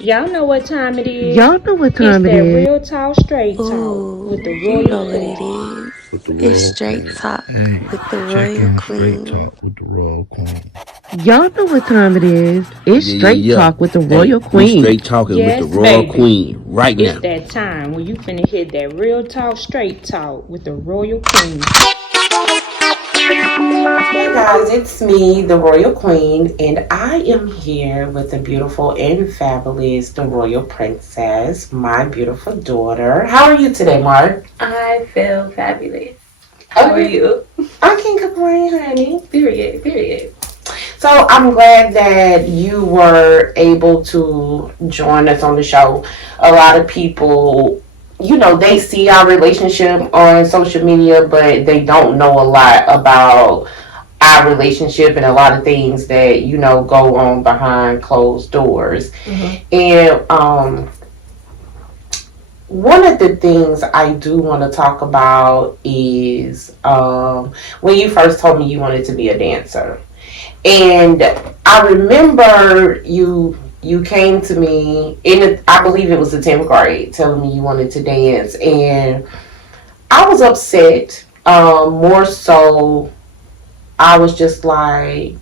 Y'all know what time it is. Y'all know what It's time it that is. real talk, straight talk with Ooh, the you royal know what it queen. is. with the It's Royal straight Queen. talk Hey, with the check Royal in Straight Queen. Talk with the Royal Queen. Y'all know what time it is. It's Yeah, yeah, Straight yeah. Talk with the Hey, Royal we Queen. straight talking with the Yes, Royal baby. Queen right It's now. that time when you finna hit that real talk, straight talk with the royal queen. Hey guys, it's me, the Royal Queen, and I am here with the beautiful and fabulous, the Royal Princess, my beautiful daughter. How are you today, Mark? I feel fabulous. How are Okay, you? I can't complain, honey. Period. Period. So I'm glad that you were able to join us on the show. A lot of people, they see our relationship on social media, but they don't know a lot about our relationship and a lot of things that go on behind closed doors. Mm-hmm. And one of the things I do want to talk about is when you first told me you wanted to be a dancer. And I remember you came to me I believe it was the 10th grade, telling me you wanted to dance, and I was upset. More so, I was just like,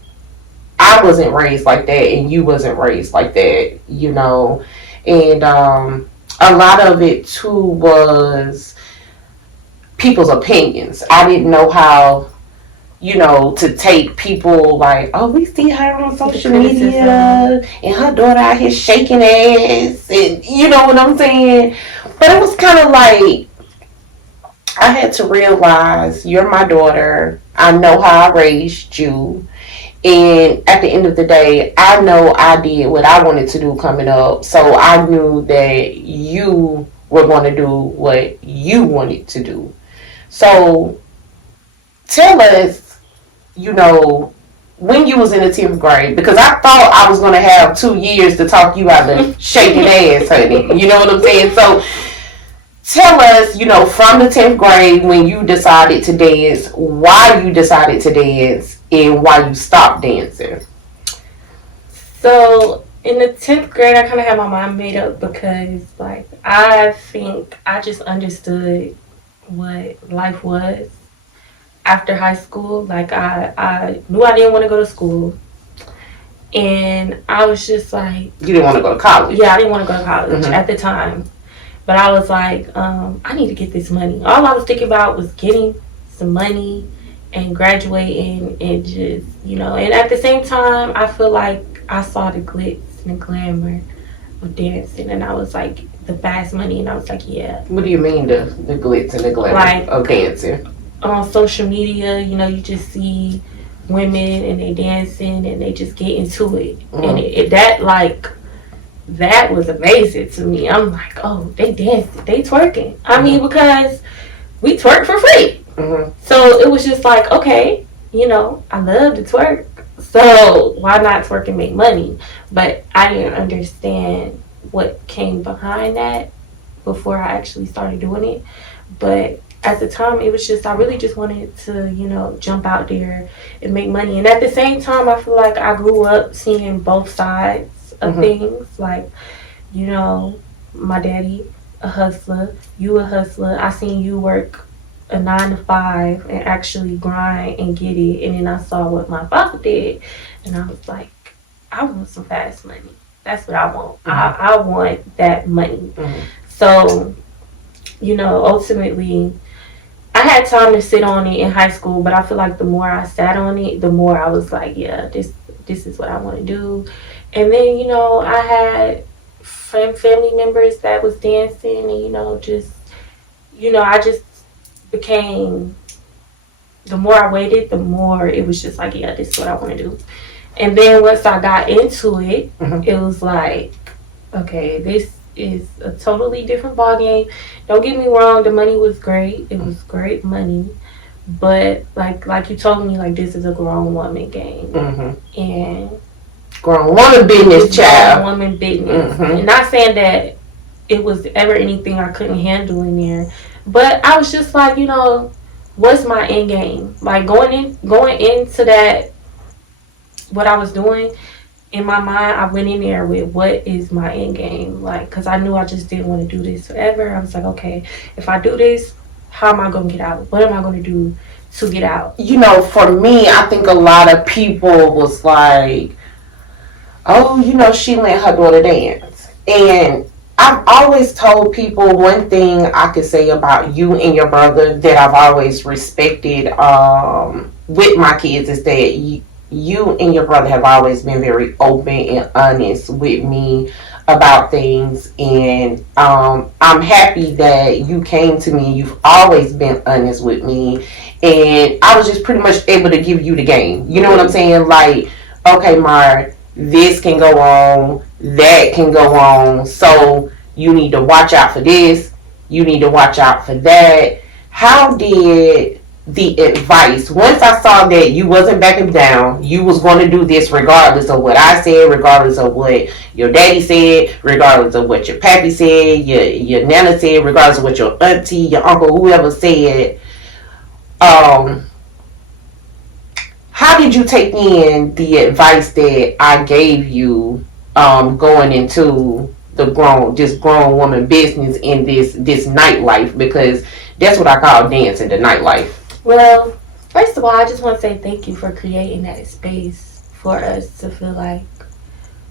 I wasn't raised like that, and you wasn't raised like that. And a lot of it too was people's opinions. I didn't know how to take people like, oh, we see her on The social criticism. media and her daughter out here shaking ass, and you know what I'm saying? But it was kind of like, I had to realize you're my daughter. I know how I raised you. And at the end of the day, I know I did what I wanted to do coming up. So I knew that you were going to do what you wanted to do. So tell us, you know, when you was in the 10th grade, because I thought I was going to have 2 years to talk you out of shaking ass, honey. You know what I'm saying? So tell us, from the 10th grade when you decided to dance, why you decided to dance, and why you stopped dancing. So in the 10th grade, I kind of had my mind made up because, like, I think I just understood what life was after high school. Like, I knew I didn't want to go to school. And I was just like, You didn't want to go to college. yeah, I didn't want to go to college Mhm. at the time. But I was like, I need to get this money. All I was thinking about was getting some money and graduating and just, and at the same time, I feel like I saw the glitz and the glamour of dancing, and I was like, the fast money, and I was like, yeah. What do you mean the glitz and the glamour Like, of dancing? on social media, you just see women and they dancing and they just get into it. And that was amazing to me. I'm like, oh, they dancing, they twerking. I mean, because we twerk for free. Mm-hmm. So it was just like, okay, I love to twerk. So why not twerk and make money? But I didn't understand what came behind that before I actually started doing it. But at the time, it was just, I really just wanted to, jump out there and make money. And at the same time, I feel like I grew up seeing both sides of Mhm. things. Like, my daddy, a hustler, you a hustler. I seen you work a 9 to 5 and actually grind and get it. And then I saw what my father did, and I was like, I want some fast money. That's what I want. I want that money. Mhm. So, ultimately, I had time to sit on it in high school, but I feel like the more I sat on it, the more I was like, yeah, this is what I want to do. And then, I had family members that was dancing, and I just became. The more I waited, the more it was just like, yeah, this is what I want to do. And then once I got into it, Mhm. it was like, okay, this is a totally different ballgame. Don't get me wrong, the money was great. It was great money. But like you told me, like, this is a grown woman game. Mm-hmm. And Grown woman business, it's child. grown woman business. Mm-hmm. And not saying that it was ever anything I couldn't handle in there. But I was just like, what's my end game? Like going into that, what I was doing, in my mind, I went in there with what is my end game, like, because I knew I just didn't want to do this forever. I was like, okay, if I do this, how am I going to get out? What am I going to do to get out? You know, for me, I think a lot of people was like, oh, you know, she let her daughter dance. And I've always told people one thing I could say about you and your brother that I've always respected with my kids is that you and your brother have always been very open and honest with me about things. And I'm happy that you came to me. You've always been honest with me. And I was just pretty much able to give you the game. You know what I'm saying? Like, okay, Mar, this can go on, that can go on, so you need to watch out for this, you need to watch out for that. How did the advice, once I saw that you wasn't backing down, you was going to do this regardless of what I said, regardless of what your daddy said, regardless of what your pappy said, your nana said, regardless of what your auntie, your uncle, whoever said, how did you take in the advice that I gave you going into this grown woman business in this nightlife? Because that's what I call dancing, the nightlife. Well, first of all, I just want to say thank you for creating that space for us to feel like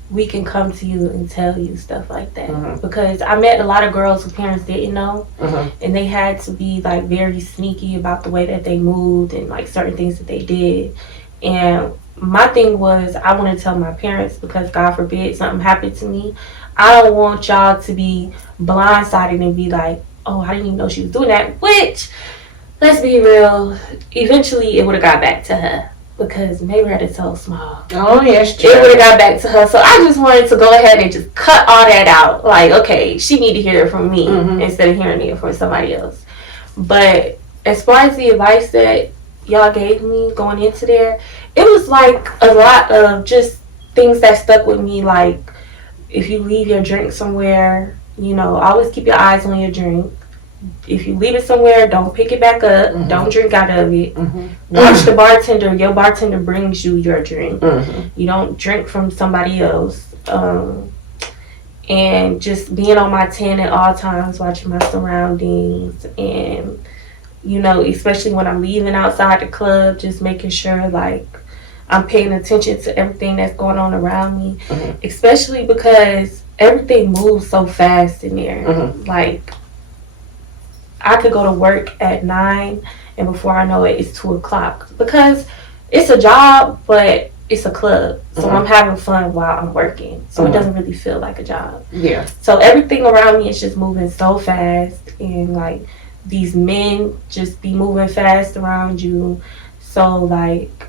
we can come to you and tell you stuff like that. Mm-hmm. Because I met a lot of girls who parents didn't know, mm-hmm. and they had to be like very sneaky about the way that they moved and like certain things that they did. And my thing was, I want to tell my parents, because God forbid something happened to me, I don't want y'all to be blindsided and be like, oh, I didn't even know she was doing that. Which, let's be real, eventually it would have got back to her. Because Mayred is so small. Oh, yes, true. It would have got back to her. So I just wanted to go ahead and just cut all that out. Like, okay, she need to hear it from me, mm-hmm. instead of hearing it from somebody else. But as far as the advice that y'all gave me going into there, it was like a lot of just things that stuck with me. Like, if you leave your drink somewhere, you know, always keep your eyes on your drink. If you leave it somewhere, don't pick it back up. Mm-hmm. Don't drink out of it. Mm-hmm. Watch the bartender. Your bartender brings you your drink. Mm-hmm. You don't drink from somebody else. And just being on my 10 at all times, watching my surroundings. And, you know, especially when I'm leaving outside the club, just making sure, like, I'm paying attention to everything that's going on around me. Mm-hmm. Especially because everything moves so fast in there. Mm-hmm. Like, I could go to work at 9 and before I know it, it's 2 o'clock. Because it's a job, but it's a club. So mm-hmm. I'm having fun while I'm working. So mm-hmm. it doesn't really feel like a job. Yeah. So everything around me is just moving so fast. And like these men just be moving fast around you. So like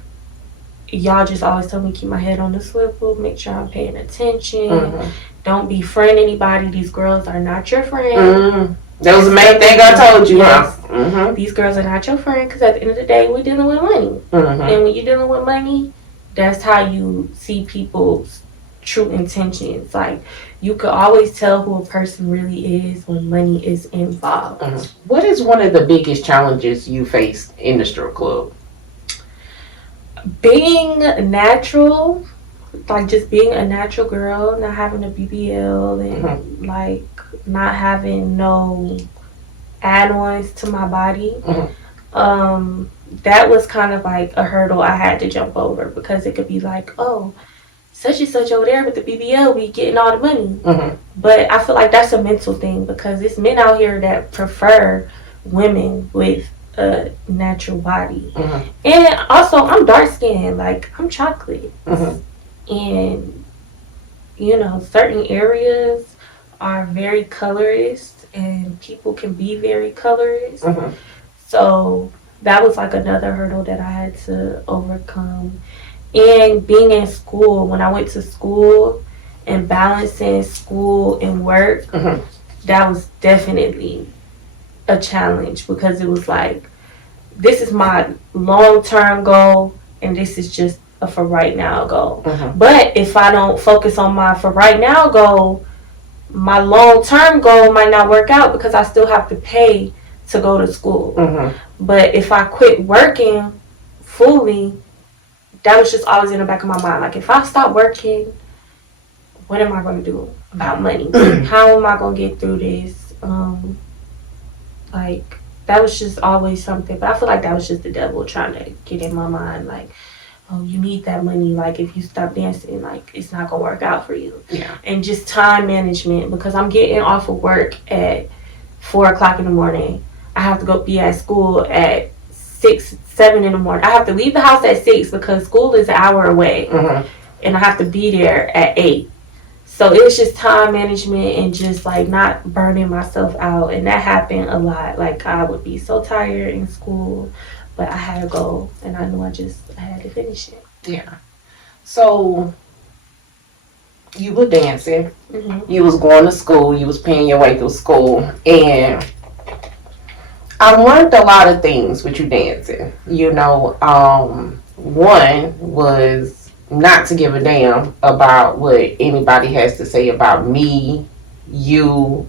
y'all just always tell me keep my head on the swivel, make sure I'm paying attention. Mm-hmm. Don't befriend anybody. These girls are not your friend. Mm-hmm. That was the main thing I told you, yes. Huh? Mm-hmm. These girls are not your friend because at the end of the day, we're dealing with money. Mm-hmm. And when you're dealing with money, that's how you see people's true intentions. Like, you could always tell who a person really is when money is involved. Mm-hmm. What is one of the biggest challenges you faced in the strip club? Being natural, like just being a natural girl, not having a BBL and mm-hmm. like not having no add-ons to my body. Mm-hmm. That was kind of like a hurdle I had to jump over because it could be like, oh, such and such over there with the BBL be getting all the money. Mm-hmm. But I feel like that's a mental thing because there's men out here that prefer women with a natural body. Mm-hmm. And also, I'm dark skinned, like I'm chocolate. Mm-hmm. And, you know, certain areas are very colorist and people can be very colorist. Mm-hmm. So that was like another hurdle that I had to overcome. And being in school, when I went to school and balancing school and work, mm-hmm. that was definitely a challenge because it was like, this is my long-term goal and this is just a for right now goal. Mm-hmm. But if I don't focus on my for right now goal, my long-term goal might not work out because I still have to pay to go to school. Mm-hmm. But if I quit working fully, that was just always in the back of my mind. Like, if I stop working, what am I going to do about money? How am I going to get through this? Like, that was just always something. But I feel like that was just the devil trying to get in my mind. Like, oh, you need that money. Like, if you stop dancing, like, it's not going to work out for you. Yeah. And just time management, because I'm getting off of work at 4 o'clock in the morning. I have to go be at school at 6, 7 in the morning. I have to leave the house at 6 because school is an hour away. Mm-hmm. And I have to be there at 8. So it was just time management and just like not burning myself out. And that happened a lot. Like, I would be so tired in school, but I had to go and I knew I had to finish it. Yeah. So you were dancing. Mm-hmm. You was going to school. You was paying your way through school. And I learned a lot of things with you dancing. You know, one was not to give a damn about what anybody has to say about me, you,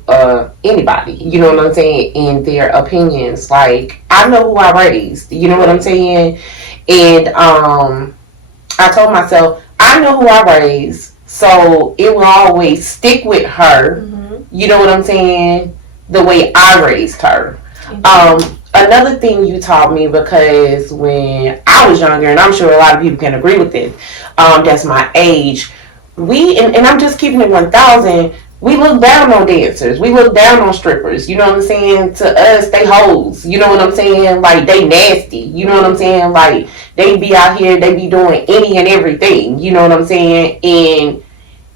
anybody. You know what I'm saying? In their opinions. Like, I know who I raised. You know what I'm saying? And I told myself, I know who I raised, so it will always stick with her. Mm-hmm. You know what I'm saying? The way I raised her. Another thing you taught me, because when I was younger, and I'm sure a lot of people can agree with this, that's my age, and I'm just keeping it 1,000, we look down on dancers. We look down on strippers. You know what I'm saying? To us, they hoes. You know what I'm saying? Like, they nasty. You know what I'm saying? Like, they be out here, they be doing any and everything. You know what I'm saying? And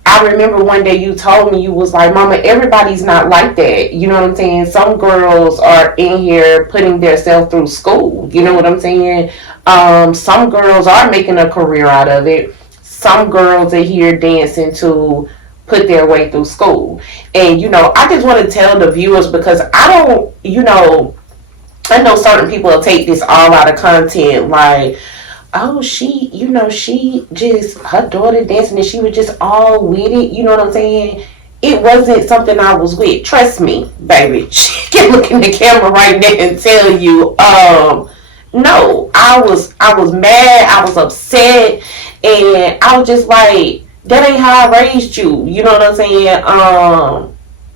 I remember one day you told me, you was like, Mama, everybody's not like that. You know what I'm saying? Some girls are in here putting themselves through school. You know what I'm saying? Some girls are making a career out of it. Some girls are here dancing to put their way through school. And, you know, I just want to tell the viewers, because I don't, you know, I know certain people will take this all out of content, like, oh, she, you know, she just, her daughter dancing and she was just all with it. You know what I'm saying? It wasn't something I was with. Trust me, baby. She can look in the camera right now and tell you, no, I was mad, I was upset, and I was just like, that ain't how I raised you. You know what I'm saying?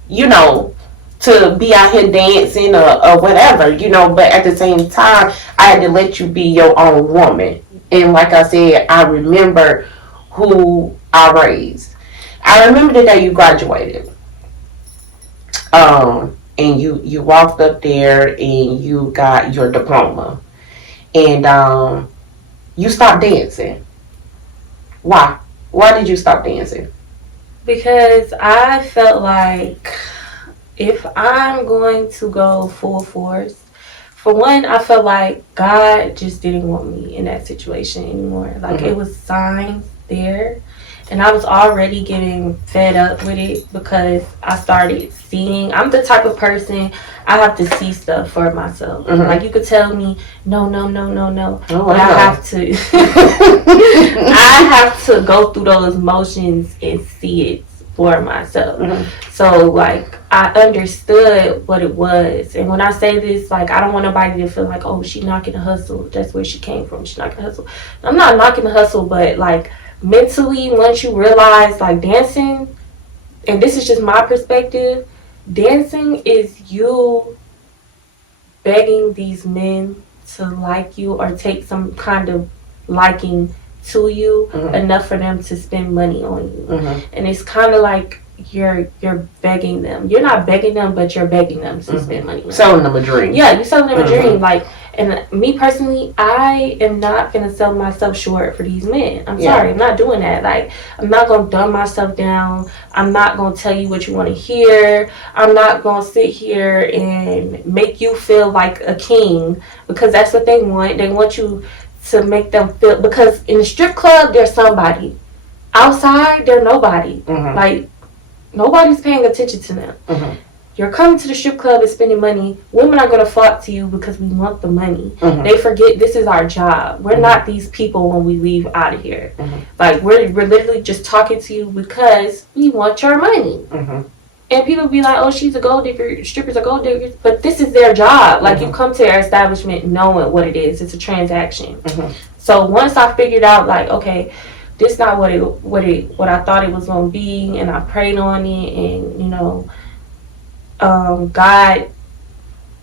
You know, to be out here dancing or whatever, you know, but at the same time, I had to let you be your own woman. And like I said, I remember who I raised. I remember the day you graduated. And you walked up there and you got your diploma. And you stopped dancing. Why? Why did you stop dancing? Because I felt like if I'm going to go full force, for one, I felt like God just didn't want me in that situation anymore. Like, it was signs there. And I was already getting fed up with it because I started seeing. I'm the type of person, I have to see stuff for myself. Mm-hmm. Like, you could tell me, no. Oh, but wow. I have to. I have to go through those motions and see it for myself. Mm-hmm. So, like, I understood what it was. And when I say this, like, I don't want nobody to feel like, oh, she knocking the hustle. That's where she came from. She knocking the hustle. I'm not knocking the hustle, but, like, mentally, once you realize, like, dancing, and this is just my perspective, dancing is you begging these men to like you or take some kind of liking to you enough for them to spend money on you. And it's kind of like you're begging them. You're not begging them, but you're begging them to spend money on you. Selling them a dream. Yeah, you're selling them a dream. Like, and me personally, I am not gonna sell myself short for these men. I'm sorry, I'm not doing that. Like, I'm not gonna dumb myself down. I'm not gonna tell you what you want to hear. I'm not gonna sit here and make you feel like a king, because that's what they want. They want you to make them feel, because in the strip club, they're somebody. Outside, they're nobody. Like, nobody's paying attention to them. You're coming to the strip club and spending money. Women are going to flock to you because we want the money. They forget this is our job. We're not these people when we leave out of here. Like, we're literally just talking to you because we want your money. And people be like, oh, she's a gold digger, strippers are gold diggers. But this is their job. Like, you come to their establishment knowing what it is. It's a transaction. So once I figured out, like, okay, this not what I thought it was going to be, and I prayed on it, and, you know, God,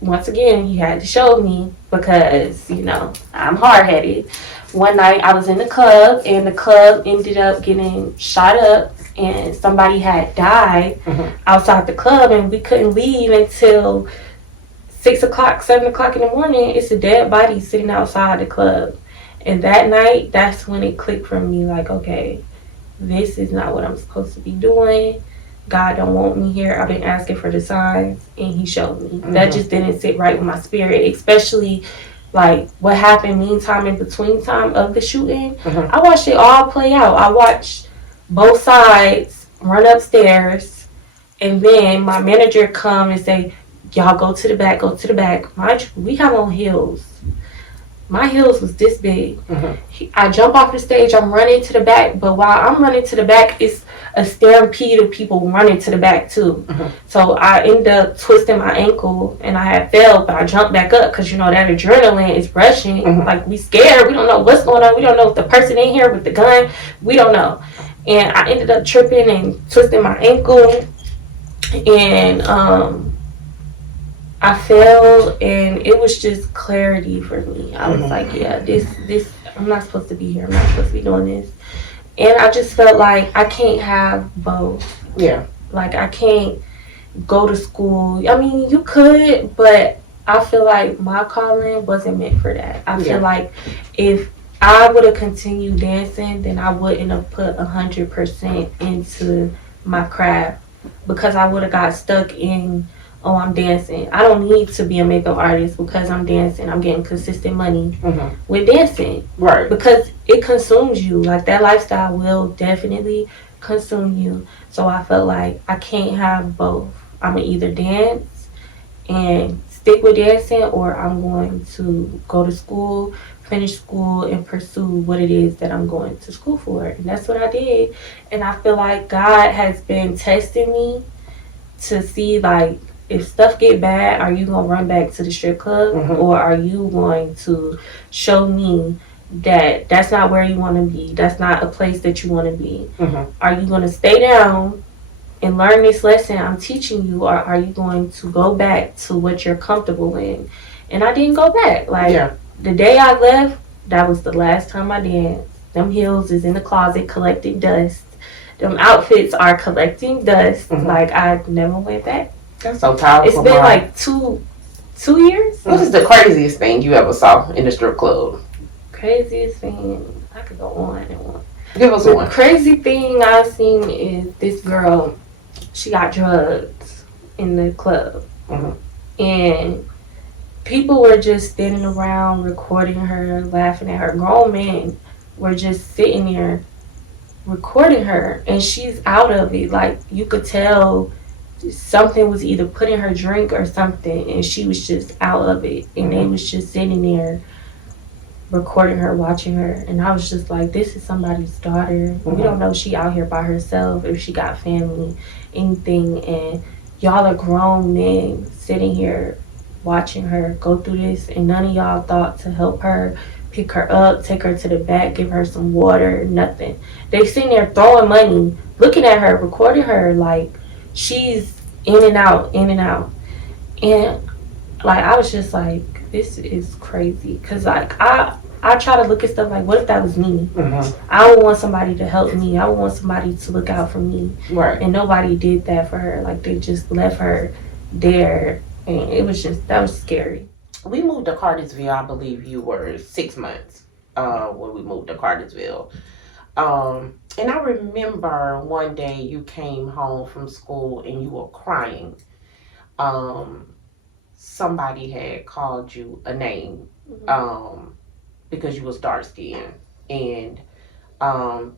once again, he had to show me because, you know, I'm hard-headed. One night I was in the club, and the club ended up getting shot up, and somebody had died outside the club, and we couldn't leave until 6 o'clock, 7 o'clock in the morning. It's a dead body sitting outside the club. And that night, that's when it clicked for me, like, okay, this is not what I'm supposed to be doing. God don't want me here. I've been asking for the signs, and he showed me. That just didn't sit right with my spirit, especially like what happened meantime in between time of the shooting. I watched it all play out. I watched both sides run upstairs, and then my manager come and say, y'all go to the back, go to the back. We have on heels. My heels was this big. I jump off the stage, I'm running to the back, but while I'm running to the back, it's a stampede of people running to the back too. So I ended up twisting my ankle, and I had fell, but I jumped back up because, you know, that adrenaline is rushing. Like, we scared. We don't know what's going on. We don't know if the person in here with the gun. We don't know. And I ended up tripping and twisting my ankle, and I fell, and it was just clarity for me. I was like, yeah, this, I'm not supposed to be here. I'm not supposed to be doing this. And I just felt like I can't have both. Yeah. Like, I can't go to school. I mean, you could, but I feel like my calling wasn't meant for that. I feel like if I would have continued dancing, then I wouldn't have put 100% into my craft, because I would have got stuck in, oh, I'm dancing. I don't need to be a makeup artist because I'm dancing. I'm getting consistent money with dancing. Right. Because it consumes you. Like, that lifestyle will definitely consume you. So I felt like I can't have both. I'm going to either dance and stick with dancing, or I'm going to go to school, finish school, and pursue what it is that I'm going to school for. And that's what I did. And I feel like God has been testing me to see, like, if stuff get bad, are you going to run back to the strip club? Or are you going to show me that that's not where you want to be? That's not a place that you want to be. Are you going to stay down and learn this lesson I'm teaching you? Or are you going to go back to what you're comfortable in? And I didn't go back. Like, the day I left, that was the last time I danced. Them heels is in the closet collecting dust. Them outfits are collecting dust. Like, I never went back. That's so powerful. It's been like two years. What is the craziest thing you ever saw in the strip club? Craziest thing, I could go on and on. Give us one. The crazy thing I've seen is this girl, she got drugs in the club. And people were just standing around recording her, laughing at her. Grown men were just sitting there recording her, and she's out of it. Like, you could tell something was either put in her drink or something, and she was just out of it. And they was just sitting there recording her, watching her. And I was just like, this is somebody's daughter. We don't know she out here by herself, if she got family, anything. And y'all are grown men sitting here watching her go through this, and none of y'all thought to help her, pick her up, take her to the back, give her some water, nothing. They sitting there throwing money, looking at her, recording her, like she's in and out, in and out. And like, I was just like, this is crazy. Cause like, I try to look at stuff like, what if that was me? I would want somebody to help me. I would want somebody to look out for me. Right. And nobody did that for her. Like, they just left her there. And it was just, that was scary. We moved to Cartersville, I believe you were 6 months when we moved to Cartersville. And I remember one day you came home from school and you were crying. Somebody had called you a name because you was dark skinned, and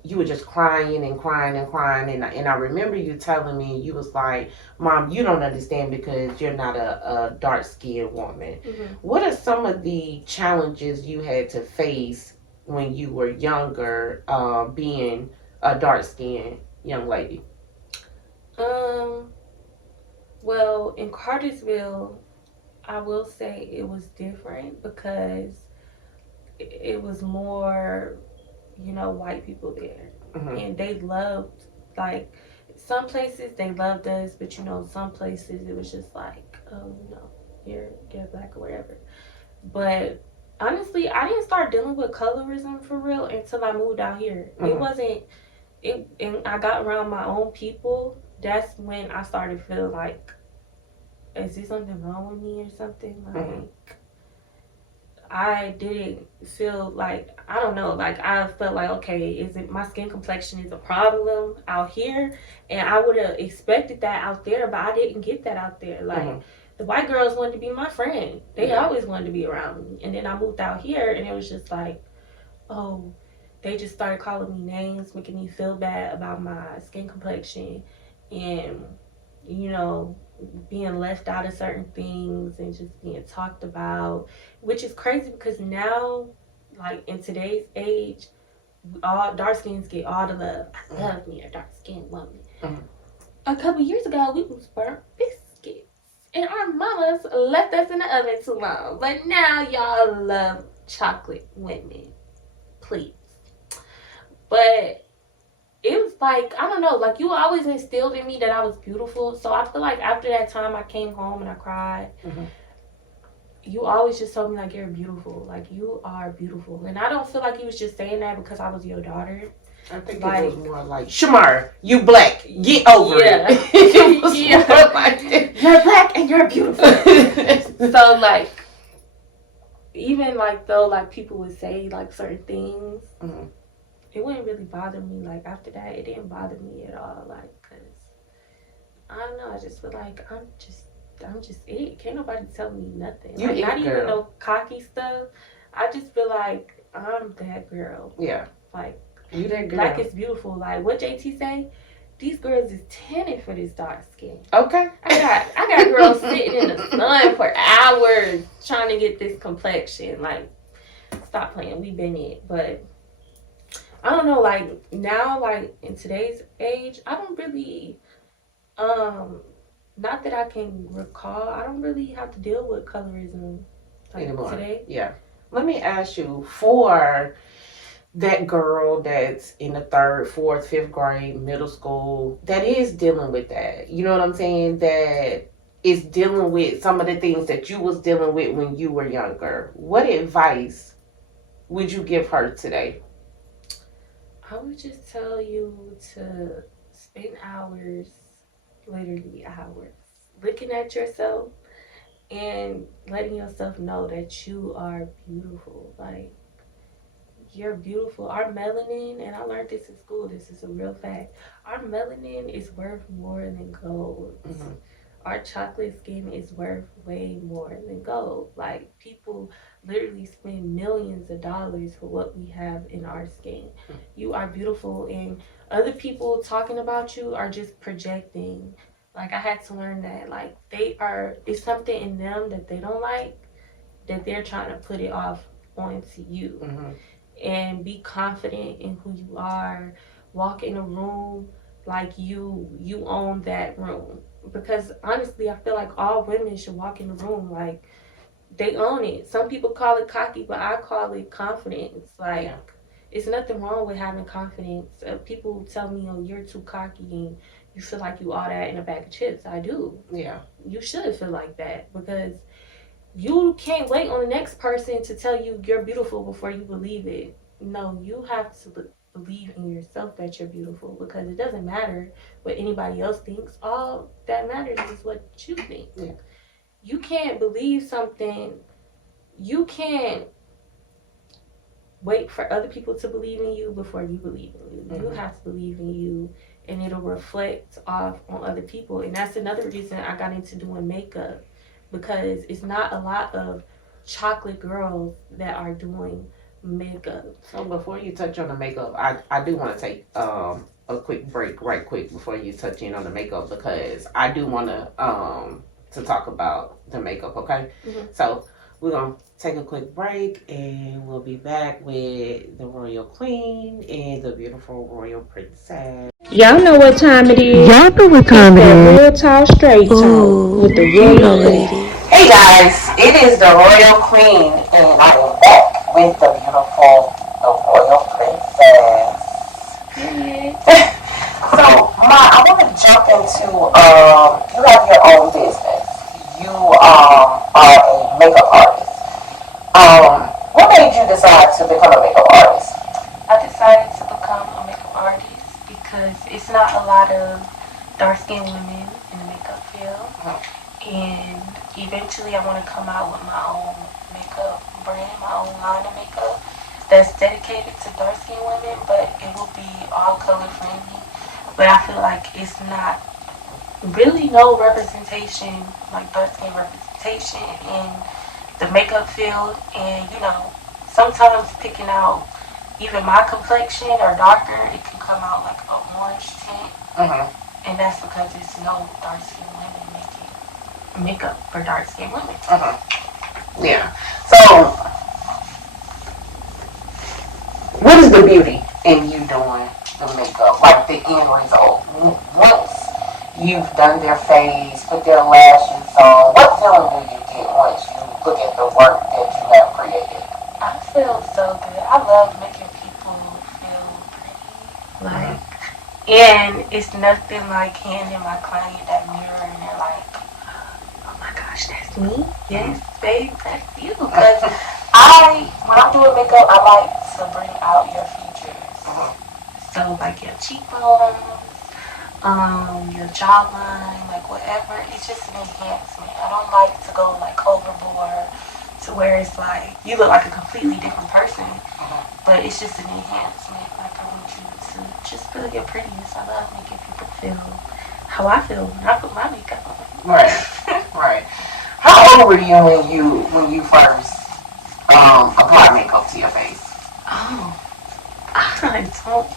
you were just crying and crying and crying. And I remember you telling me, you was like, Mom, you don't understand because you're not a dark skinned woman. What are some of the challenges you had to face when you were younger, being a dark skinned young lady? in Cartersville, I will say it was different because it was more, white people there. And they loved, like, some places they loved us, but some places it was just like, oh, you're black or whatever. But honestly, I didn't start dealing with colorism for real until I moved out here. It wasn't, and I got around my own people. That's when I started feeling like, is there something wrong with me or something? Like, I didn't feel like, I don't know, like I felt like, okay, is it my skin complexion is a problem out here? And I would have expected that out there, but I didn't get that out there. Like, the white girls wanted to be my friend. They always wanted to be around me. And then I moved out here and it was just like, oh, they just started calling me names, making me feel bad about my skin complexion and, being left out of certain things and just being talked about, which is crazy because now, like in today's age, all dark skins get all the love. I love me a dark skinned woman. A couple years ago, we was burnt biscuits, and our mamas left us in the oven too long. But now y'all love chocolate women, please. But it was like, I don't know, like you always instilled in me that I was beautiful. So I feel like after that time I came home and I cried, you always just told me like, you're beautiful. Like, you are beautiful. And I don't feel like you was just saying that because I was your daughter. I think it was more like, Shamar, you black, get over it. It was more like, you're black and you're beautiful. So like, even like though like people would say like certain things, it wouldn't really bother me. Like after that, it didn't bother me at all. Like, cause I don't know. I just feel like I'm just it. Can't nobody tell me nothing. You like, not girl. even no cocky stuff. I just feel like I'm that girl. Yeah. Like, you that girl. Black is beautiful. Like what JT say? These girls is tanning for this dark skin. Okay. I got girls sitting in the sun for hours trying to get this complexion. Like, stop playing. We been it, but. I don't know, like, now, like, in today's age, I don't really, not that I can recall, I don't really have to deal with colorism, like, anymore. Today. Yeah. Let me ask you, for that girl that's in the 3rd, 4th, 5th grade, middle school, that is dealing with that, you know what I'm saying, that is dealing with some of the things that you was dealing with when you were younger, what advice would you give her today? I would just tell you to spend hours, literally hours, looking at yourself and letting yourself know that you are beautiful. Like, you're beautiful. Our melanin, and I learned this in school, this is a real fact, our melanin is worth more than gold. Our chocolate skin is worth way more than gold. Like, people literally spend millions of dollars for what we have in our skin. You are beautiful, and other people talking about you are just projecting. Like, I had to learn that. Like, it's something in them that they don't like, that they're trying to put it off onto you. And be confident in who you are. Walk in a room like you own that room. Because honestly, I feel like all women should walk in the room like they own it. Some people call it cocky, but I call it confidence. Like, it's nothing wrong with having confidence. People tell me, oh, you're too cocky and you feel like you all that in a bag of chips. I do. Yeah. You should feel like that because you can't wait on the next person to tell you you're beautiful before you believe it. No, you have to believe in yourself that you're beautiful because it doesn't matter what anybody else thinks. All that matters is what you think. Yeah. You can't believe something. You can't wait for other people to believe in you before you believe in you. You have to believe in you and it'll reflect off on other people. And that's another reason I got into doing makeup because it's not a lot of chocolate girls that are doing makeup. So before you touch on the makeup, I do want to take a quick break right quick before you touch in on the makeup because I do want to talk about the makeup, okay? So we're going to take a quick break and we'll be back with the Royal Queen and the beautiful Royal Princess. Y'all know what time it is. Y'all know what time it That is. real talk, straight talk with the royal queen. Hey guys, it is the Royal Queen, and I am back with the beautiful, the Royal Princess. So, I want to jump into, you have your own business. You are a makeup artist. What made you decide to become a makeup artist? I decided to become a makeup artist because it's not a lot of dark-skinned women in the makeup field. And eventually I want to come out with my own makeup brand, my own line of makeup that's dedicated to dark-skinned women, but it will be all color-friendly. But I feel like it's not really no representation, like dark-skin representation in the makeup field. And, sometimes picking out even my complexion or darker, it can come out like an orange tint. And that's because there's no dark-skinned women making makeup for dark-skinned women. Yeah. So, what is the beauty in you doing the makeup? Like the end result. Once you've done their face, put their lashes on, what feeling do you get once you look at the work that you have created? I feel so good. I love making people feel pretty. And it's nothing like handing my client that mirror and they're like, oh my gosh, that's me? Yes, babe, that's you. Because when I'm doing makeup, I like to bring out your features. So like your cheekbones, your jawline, like whatever. It's just an enhancement. I don't like to go like overboard to where it's like you look like a completely different person, but it's just an enhancement. Like I want you to just feel your prettiness. I love making people feel how I feel when I put my makeup on. Right, right. How old were you when you first applied makeup to your face? Oh, I don't.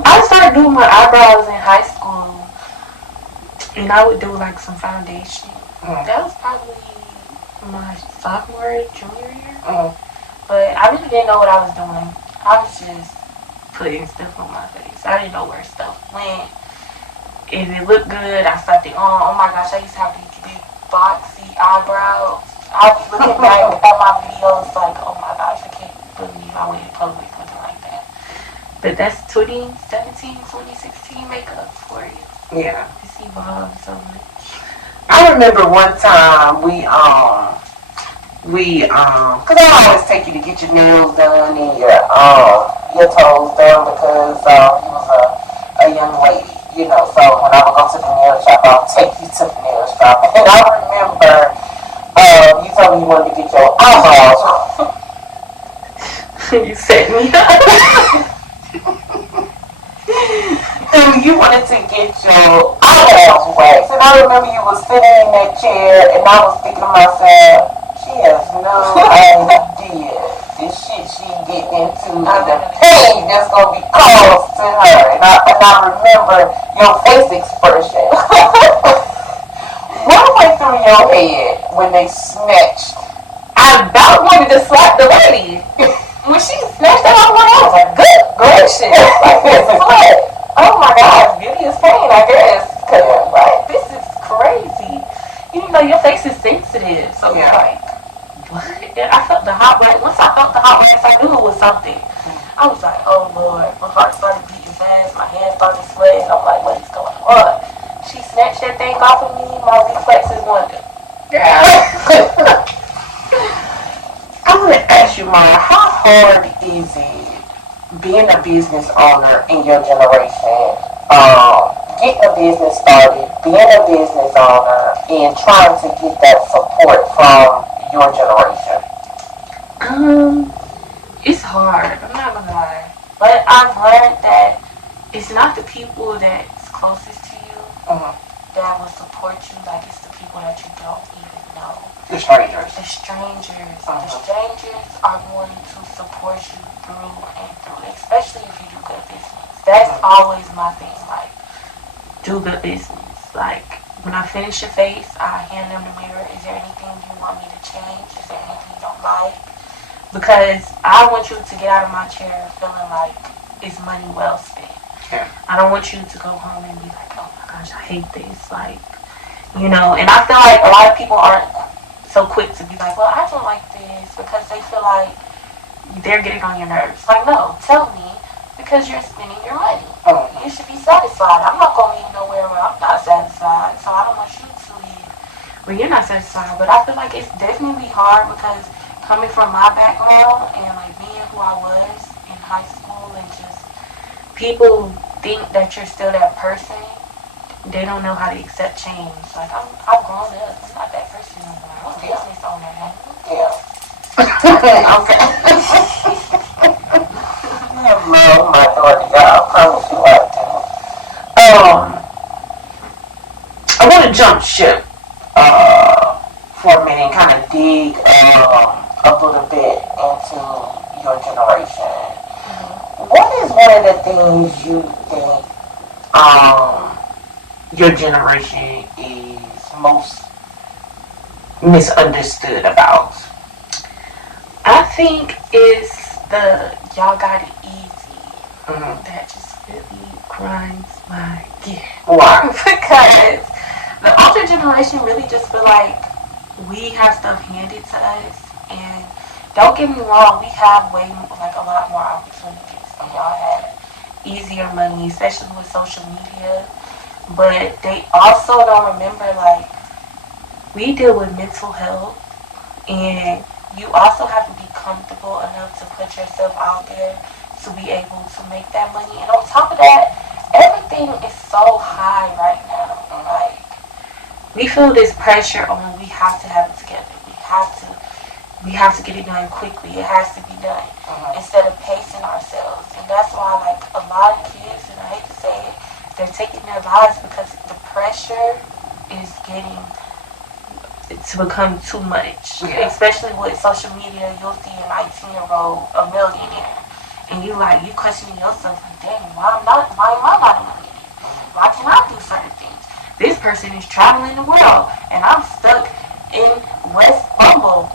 I started doing my eyebrows in high school, and I would do like some foundation. That was probably my sophomore, junior year. But I really didn't know what I was doing. I was just putting stuff on my face. I didn't know where stuff went. If it looked good, I slapped it on. Oh my gosh, I used to have these big boxy eyebrows. I'll be looking back at my videos like, oh my gosh, I can't believe I went in public looking like that. But that's 2017, 2016 makeup for you. Yeah. It's evolved so much. I remember one time cause I always take you to get your nails done and your toes done because you was a young lady, so when I would go to the nail shop, I'll take you to the nail shop. And I remember you told me you wanted to get your eyebrows You set me up. and you wanted to get your eyebrows waxed. And I remember you was sitting in that chair and I was thinking to myself, she has no idea the shit she getting into and the pain that's gonna be caused to her. And I remember your face expression. What went through your head when they snatched? I about wanted to slap the lady. When she snatched that out, I was like, good gracious. Oh my gosh, beauty is pain, I guess. Cause like, this is crazy. Your face is sensitive. So it's like, what? And I felt the hot wax. Once I felt the hot wax, I knew it was something. I was like, oh Lord. My heart started beating fast. My hands started sweating. I'm like, what is going on? She snatched that thing off of me. My reflexes wondered. I want to ask you, Maya, how hard is it being a business owner in your generation, getting a business started, being a business owner, and trying to get that support from your generation? It's hard. I'm not gonna lie, but I've learned that it's not the people that's closest to you that will support you. Like it's the people that you don't even know. The strangers. The strangers. The strangers are going to support you through and through, especially if you do good business. That's always my thing. Like, do good business. Like, when I finish your face, I hand them the mirror. Is there anything you want me to change? Is there anything you don't like? Because I want you to get out of my chair feeling like it's money well spent. Yeah. I don't want you to go home and be like, oh my gosh, I hate this. Like, you know, and I feel like a lot of people aren't so quick to be like, well, I don't like this because they feel like they're getting on your nerves. Like, no, tell me because you're spending your money. You should be satisfied. I'm not going to leave nowhere where I'm not satisfied, so I don't want you to leave where you're not satisfied. But I feel like it's definitely hard because coming from my background and like being who I was in high school and just people think that you're still that person. They don't know how to accept change. Like, I've grown up. I'm not that person anymore. I'm a business owner now. Yeah. Okay. I love my daughter, y'all. I promise you I do. I want to jump ship for a minute and kind of dig a little bit into your generation. What is one of the things you think your generation is most misunderstood about? I think it's the y'all got it easy. That just really grinds my gear. Why? Because the older generation really just feel like we have stuff handed to us, and don't get me wrong, we have way like a lot more opportunities than y'all had. Easier money, especially with social media. But they also don't remember like we deal with mental health, and you also have to be comfortable enough to put yourself out there to be able to make that money. And on top of that, everything is so high right now. Like, we feel this pressure on we have to have it together. We have to get it done quickly. It has to be done instead of pacing ourselves. And that's why like a lot of kids, and I hate to say it, they're taking their lives because the pressure is getting to become too much. Especially with social media, you'll see a 19-year-old a millionaire, and you questioning yourself like, dang, why am I not a millionaire? Why can't I do certain things? This person is traveling the world, and I'm stuck in West Bumble.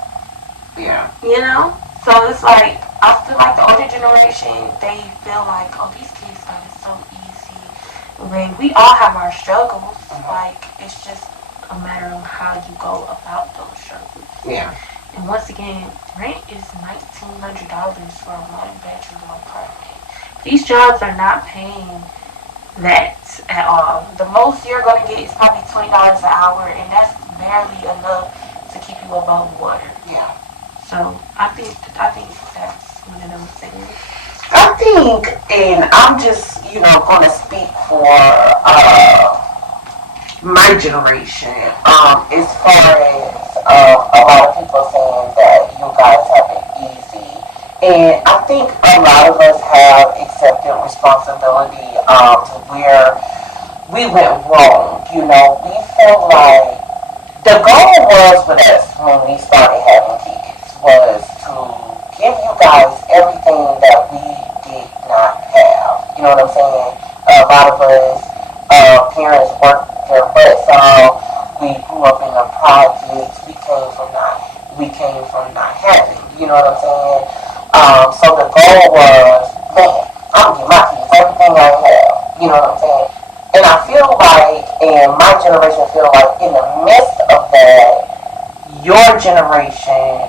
Yeah. You know? So it's like, I feel like the older generation, they feel like, oh, these kids got it so easy. When we all have our struggles, like, it's just a matter of how you go about those struggles. Yeah. And once again, rent is $1,900 for a one-bedroom apartment. These jobs are not paying that at all. The most you're going to get is probably $20 an hour, and that's barely enough to keep you above water. Yeah. So I think that's one of those things. I think, and I'm just, going to speak for my generation, as far as a lot of people saying that you guys have it easy. And I think a lot of us have accepted responsibility to where we went wrong. We feel like the goal was with us when we started having kids was to give you guys everything that we did not have. You know what I'm saying? A lot of us, parents worked their butts off. We grew up in the projects. We came from not having. You know what I'm saying? So the goal was, man, I'm gonna give my kids everything I have. You know what I'm saying? And I feel like, and my generation feel like, in the midst of that, your generation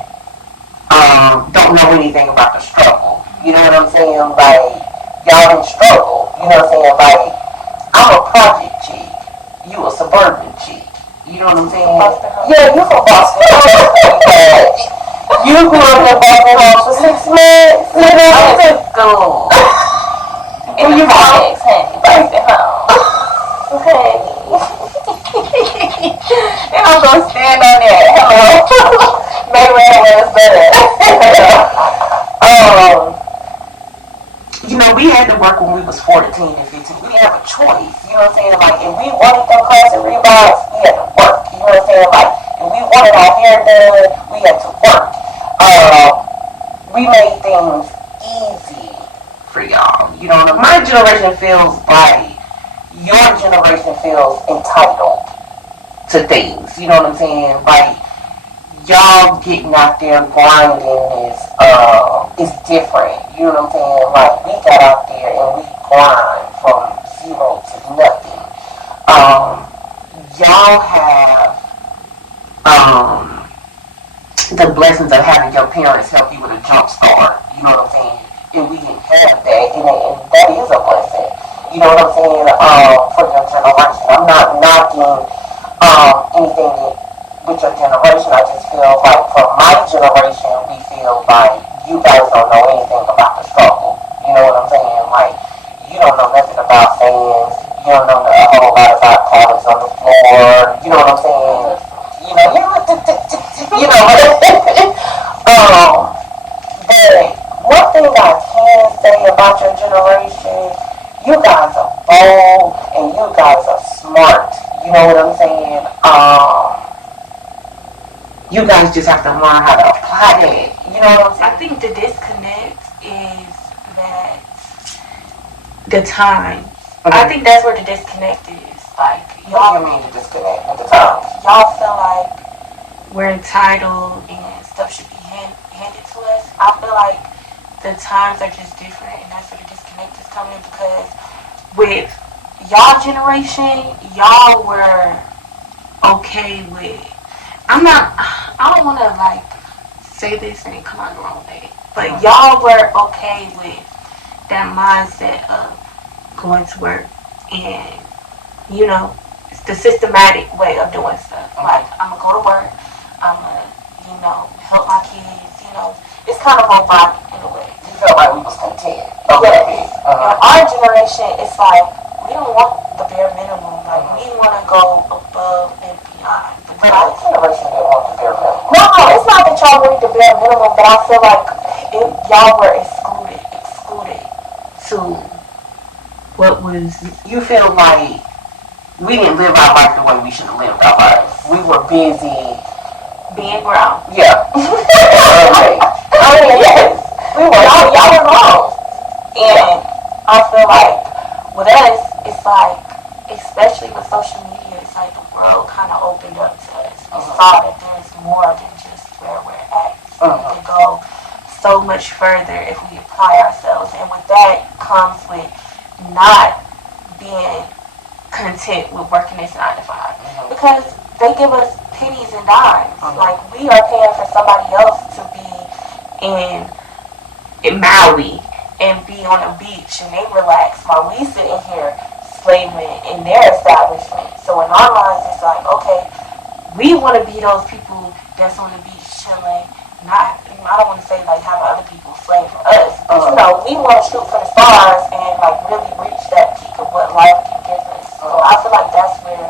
don't know anything about the struggle. You know what I'm saying? Like, y'all didn't struggle. You know what I'm saying? Like, I'm a project chick. You a suburban chick. You know what I'm saying? Yeah, you from Boston. You grew up in Boston Homes for 6 months. You know what I'm saying? School. And you from Boston Homes. Okay. And I'm gonna stand on that. Hello. Maybe it's better. We had to work when we was 14 and 15. We didn't have a choice. You know what I'm saying? Like, if we wanted them classic Reeboks, we had to work. You know what I'm saying? Like, if we wanted our hair done, we had to work. We made things easy for y'all. You know what I mean? My generation feels like your generation feels entitled to things. You know what I'm saying? Like, y'all getting out there grinding is different. You know what I'm saying? Like we got out there and we grind from zero to nothing. Y'all have the blessings of having your parents help you with a jump start. You know what I'm saying? And we didn't have that, and that is a blessing. You know what I'm saying? For your generation, I'm not knocking anything with your generation. I just feel like for my generation, we feel like you guys don't know anything about the struggle. You know what I'm saying? Like you don't know nothing about fans. You don't know a whole lot about college on the floor. You know what I'm saying? You know, you know. But one thing I can say about your generation, you guys are bold and you guys are smart. You know what I'm saying? You guys just have to learn how to apply that. You know what I'm saying? I think the disconnect is that the time. Okay. I think that's where the disconnect is. Like What do you mean the disconnect at the time? y'all feel like we're entitled and stuff should be handed to us. I feel like the times are just different, and that's where the disconnect is coming in, because with y'all generation, y'all were okay with. I don't want to like say this and it come out the wrong way, but y'all were okay with that mindset of going to work and, you know, it's the systematic way of doing stuff. Like, I'm going to go to work, I'm going to, you know, help my kids, you know. It's kind of robotic in a way. You felt like we was content. Yes. In our generation, it's like, we don't want the bare minimum. Like, we want to go above and beyond. But our generation didn't want the bare minimum. No, it's not that y'all wanted the bare minimum, but I feel like y'all were excluded to what was. You feel like we didn't live our life the way we should have lived our life. We were busy. Being grown. Yeah. I mean, yes. We were. Y'all were grown. And I feel like with us, it's like, especially with social media, it's like the world kind of opened up to us. We saw that there's more than just where we're at. We can go so much further if we apply ourselves. And with that comes with not being content with working this 9 to 5. Because they give us pennies and dimes. Like, we are paying for somebody else to be in Maui and be on a beach and they relax while we sitting here slaving in their establishment. So in our minds, it's like, okay, we want to be those people that's on the beach chilling. Not, I don't want to say like have other people slave for us, but you know, we want to shoot for the stars and like really reach that peak of what life can give us. So I feel like that's where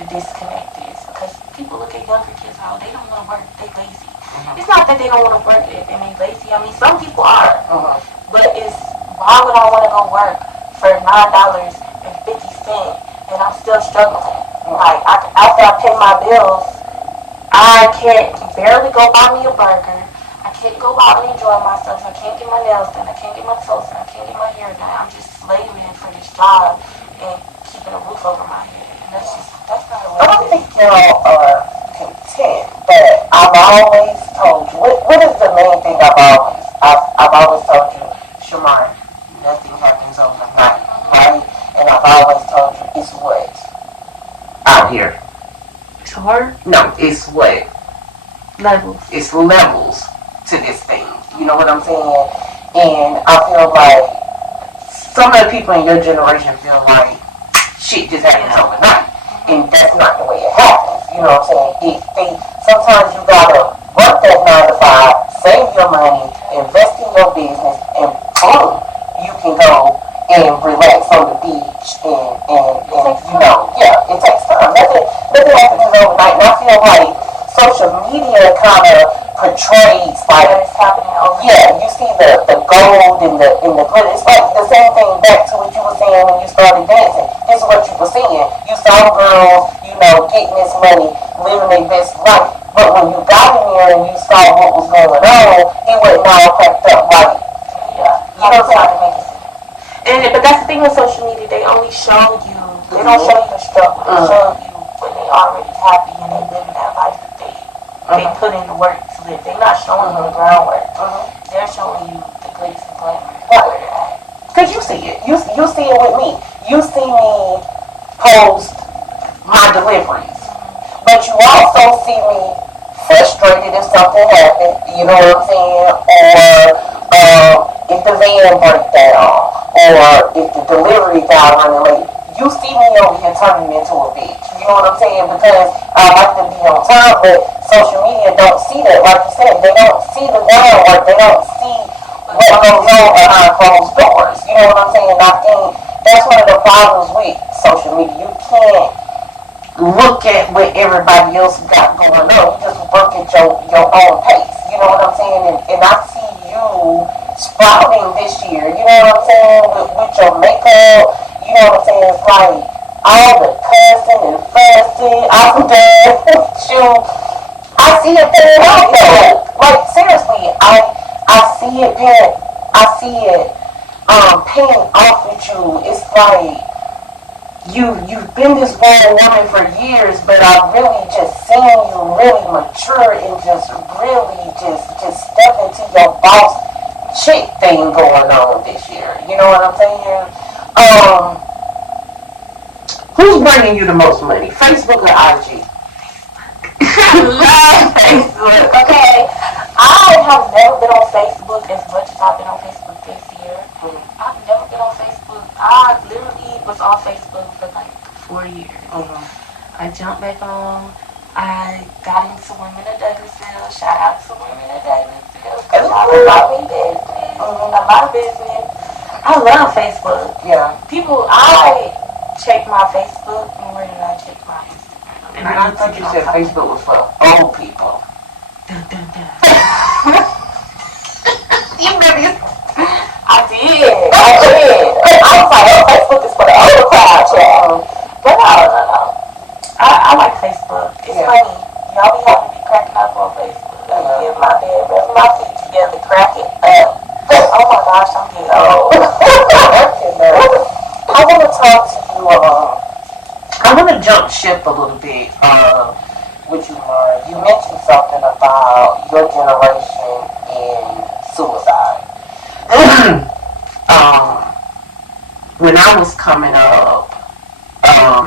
the disconnect is, because people look at younger kids, how they don't want to work, they lazy. It's not that they don't want to work and they lazy. I mean, some people are, but it's, why would I want to go work for $9.50 and I'm still struggling? Like, after I pay my bills, I can't barely go buy me a burger. I can't go out and enjoy myself. I can't get my nails done. I can't get my toes done. I can't get my hair done. I'm just slaving for this job and keeping a roof over my head. And that's not a way. I don't think y'all are content, but I've always told you, what is the main thing I've always told you, Shamar, nothing happens overnight, right? And I've always told you, it's what? Out here. It's hard. No, it's what? Levels. It's levels to this thing. You know what I'm saying? And I feel like some of the people in your generation feel like shit just happens overnight. And that's not the way it happens. You know what I'm saying? Sometimes you gotta work that 9 to 5, save your money, invest in your business, and boom, you can go and relax on the beach and you know, yeah, it takes time. Nothing happens overnight. And I feel like social media kind of portrays like it's happening over. Yeah, you see the gold and the glitter. It's like the same thing back to what you were saying when you started dancing. This is what you were seeing. You saw girls, you know, getting this money, living their best life. But when you got in there and you saw what was going on, it wasn't all cracked up like, You know what I'm saying? But that's the thing with social media. They only show you. They don't show you the struggle. They show you when they already happy and they living that life that they they put in the work to live. They're not showing you the groundwork. They're showing you the glitz and glamour. Right. Because you see it. You see it with me. You see me post my deliveries. But you also see me frustrated if something happened, you know what I'm saying? Or if the van breaks down, or if the delivery got running late. You see me over here turning into a bitch. You know what I'm saying? Because I like to be on time, but social media don't see that. Like you said, they don't see the groundwork. They don't see what goes on behind closed doors. You know what I'm saying? I think that's one of the problems with social media. You can't look at what everybody else got going on. You just work at your own pace. You know what I'm saying? And I see you sprouting this year. You know what I'm saying? With your makeup. You know what I'm saying? It's like all the cussing and fussing. I'm done with you. I see it paying off though. Like seriously, I see it paying. I see it paying off with you. It's like you've been this grown woman for years, but I've really just seen you really mature and just really just step into your boss chick thing going on this year. You know what I'm saying? Who's bringing you the most money, Facebook or IG? I love Facebook. Okay, I have never been on Facebook as much as I've been on Facebook this year. I've never been on Facebook. I literally was on Facebook for like 4 years. I jumped back on. I got into Women of Douglasville. Shout out to Women of Douglasville. Y'all about me business. A lot of business. I love Facebook. Yeah. People, I check my Facebook more than I check my Instagram. And I thought you said Facebook was for old people. Dun, dun, dun. You maybe. I did. I was like, oh, Facebook is for the older crowd, child. But no. I like Facebook. It's funny. Y'all be having to be cracking up on Facebook. I get my bed, rub my feet together, crack it up. Oh my gosh, I'm getting old. I want to talk to you. I want to jump ship a little bit with you, Mara. You mentioned something about your generation and suicide. When I was coming up,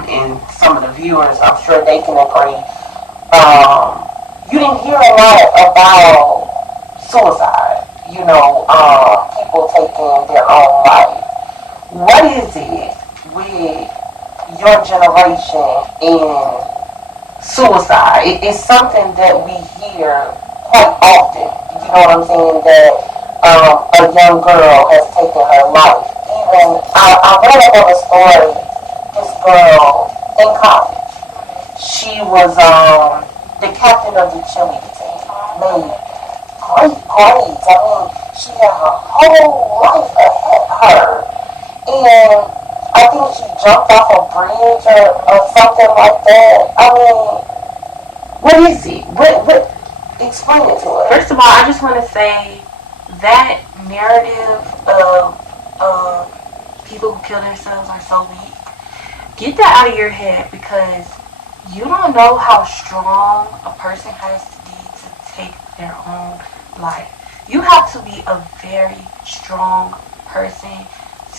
and some of the viewers, I'm sure they can agree, you didn't hear a lot about suicide. You know, people taking their own life. What is it with your generation and suicide? It's something that we hear quite often. You know what I'm saying? That a young girl has taken her life. Even I read up on a story. This girl in college, she was the captain of the cheerleading team. Made great grades. I mean, she had her whole life ahead of her. And I think she jumped off a bridge or something like that. I mean, what is it? What? Explain it to us. First of all, I just want to say that narrative of people who kill themselves are so weak. Get that out of your head, because you don't know how strong a person has to be to take their own life. You have to be a very strong person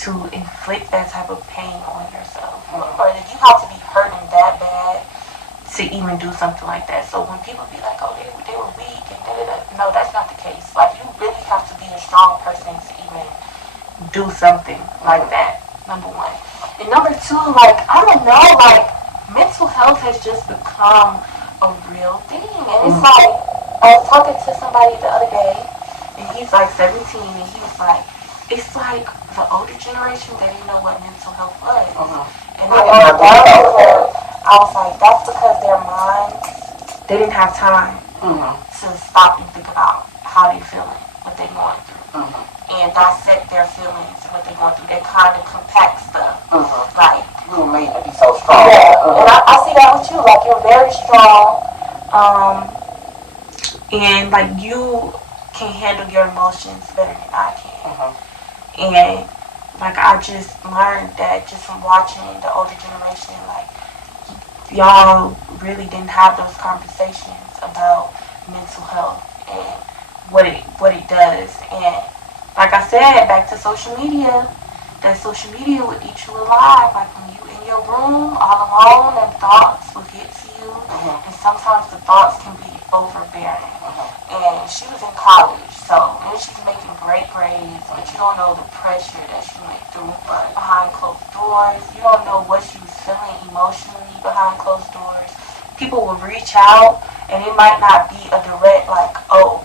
to inflict that type of pain on yourself. Or that you have to be hurting that bad to even do something like that. So when people be like, oh, they were weak and da-da-da, no, that's not the case. Like, you really have to be a strong person to even do something like that, number one. And number two, like, I don't know, like, mental health has just become a real thing. And it's like, I was talking to somebody the other day, and he's like 17, and he was like, it's like the older generation, they didn't know what mental health was. And I was like, that's because their minds, they didn't have time to stop and think about how they're feeling, what they're going through. And dissect their feelings, what they're going through. They kind of compact stuff. Like, you made to be so strong. Yeah, and I see that with you. Like, you're very strong. And, like, you can handle your emotions better than I can. And, like, I just learned that just from watching the older generation, like, y'all really didn't have those conversations about mental health and what it does. And like I said, back to social media. That social media will eat you alive. Like when you in your room all alone, and thoughts will get to you. And sometimes the thoughts can be overbearing. And she was in college, so and she's making great grades, but you don't know the pressure that she went through behind closed doors. You don't know what she was feeling emotionally behind closed doors. People will reach out, and it might not be a direct like, oh,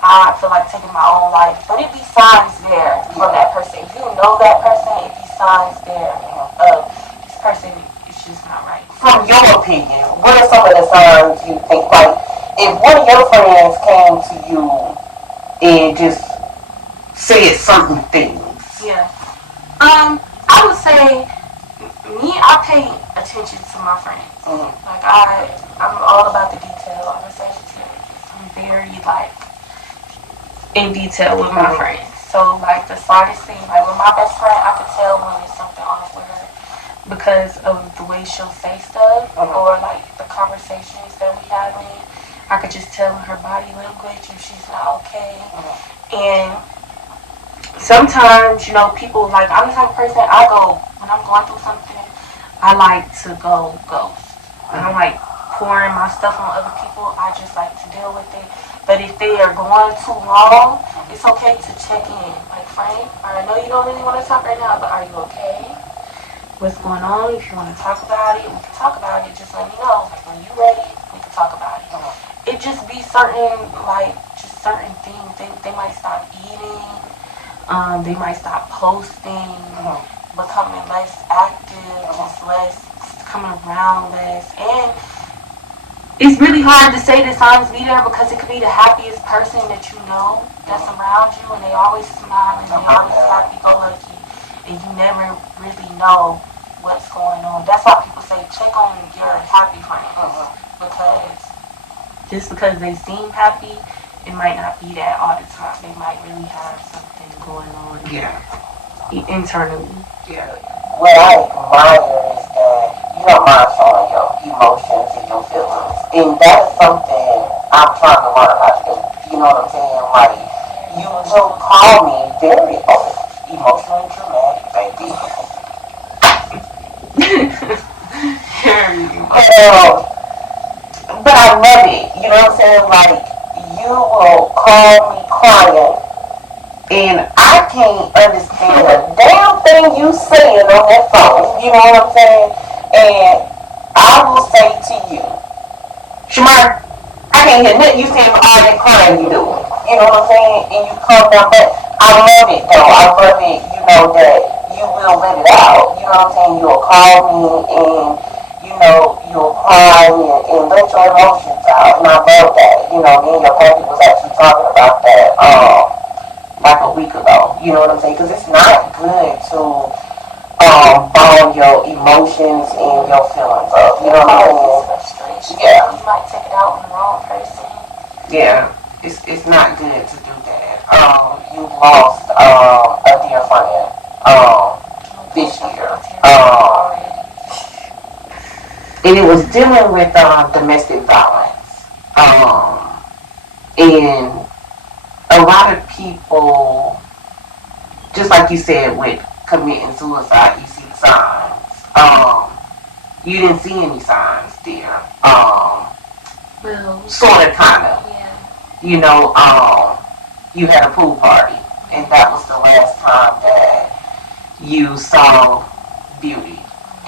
I feel like taking my own life, but it be signs there from that person. If you know that person, it be signs there of this person is just not right. From your opinion, what are some of the signs you think? Like, if one of your friends came to you and just said certain things. Yeah. I would say I pay attention to my friends. Like I'm all about the detail. I'm a Sagittarius. I'm very like in detail with my friends. So like the slightest thing, like with my best friend, I could tell when there's something off with her because of the way she'll say stuff or like the conversations that we have in. I could just tell in her body language if she's not okay. And sometimes, people like, I'm the type of person when I'm going through something, I like to go ghost. I don't like pouring my stuff on other people. I just like to deal with it. But if they are going too long, it's okay to check in. Like, Frank, I know you don't really want to talk right now, but are you okay? What's going on? If you want to talk about it, we can talk about it. Just let me know. Like, when you're ready, we can talk about it. It just be certain things. They might stop eating. They might stop posting, becoming less active, just less, coming around less. And it's really hard to say that signs be there because it could be the happiest person that you know that's around you, and they always smiling, they always happy-go-lucky, and you never really know what's going on. That's why people say check on your happy friends, because just because they seem happy, it might not be that all the time. They might really have something going on internally. Yeah. What I admire is that you don't mind showing your emotions and your feelings. And that is something I'm trying to learn how to do. You know what I'm saying? Like, you will call me very emotionally dramatic, baby. But I love it. You know what I'm saying? Like, you will call me crying, and I can't understand a damn thing you saying on that phone. You know what I'm saying? And I will say to you, Shamar, I can't hear nothing you saying for all that crying you doing. You know what I'm saying? And you come down back. I love it though. I love it, that you will let it out. You know what I'm saying? You'll call me and you'll cry and let your emotions out. And I love that. Me and your puppy was actually talking about that like a week ago. You know what I'm saying? Because it's not good to bottle your emotions and your feelings up. You know what I'm saying? Yeah. You might take it out on the wrong person. Yeah. It's not good to do that. You lost a dear friend this year. And it was dealing with domestic violence. And a lot of people, just like you said with committing suicide, you see the signs. You didn't see any signs there. Well, sort of, kind of. Yeah. You had a pool party, and that was the last time that you saw Beauty.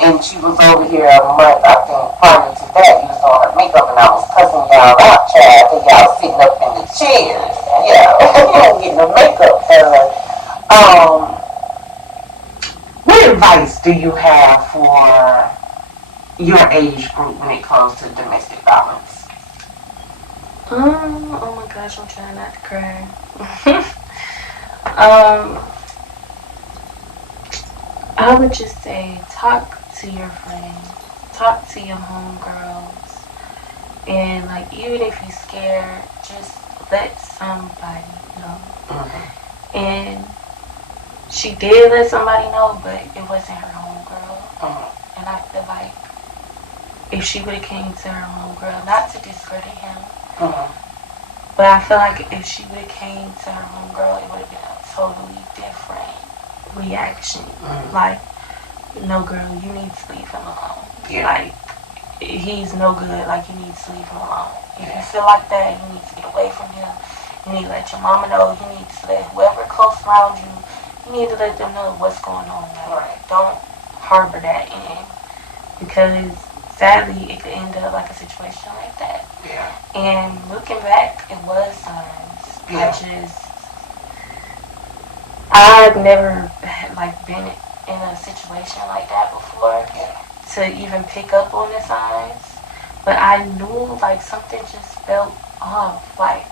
And she was over here a month, I think, prior to that, you was on her makeup, and I was cussing y'all out, child, and y'all sitting up in the chairs. Yeah, getting the makeup done. What advice do you have for your age group when it comes to domestic violence? Oh my gosh, I'm trying not to cry. I would just say talk to your friends, talk to your homegirls, and like even if you're scared, just let somebody know. And she did let somebody know, but it wasn't her homegirl. And I feel like if she would have came to her homegirl, not to discredit him, But I feel like if she would have came to her homegirl, it would have been a totally different reaction. Like, no girl, you need to leave him alone. Yeah. Like, he's no good. Like, you need to leave him alone. If you feel like that, you need to get away from him. You need to let your mama know. You need to let whoever close around you, you need to let them know what's going on. Like, don't harbor that in. Because sadly, it could end up like a situation like that. Yeah. And looking back, it was signs. Yeah. I've never like been in a situation like that before to even pick up on the signs. But I knew like something just felt off. Like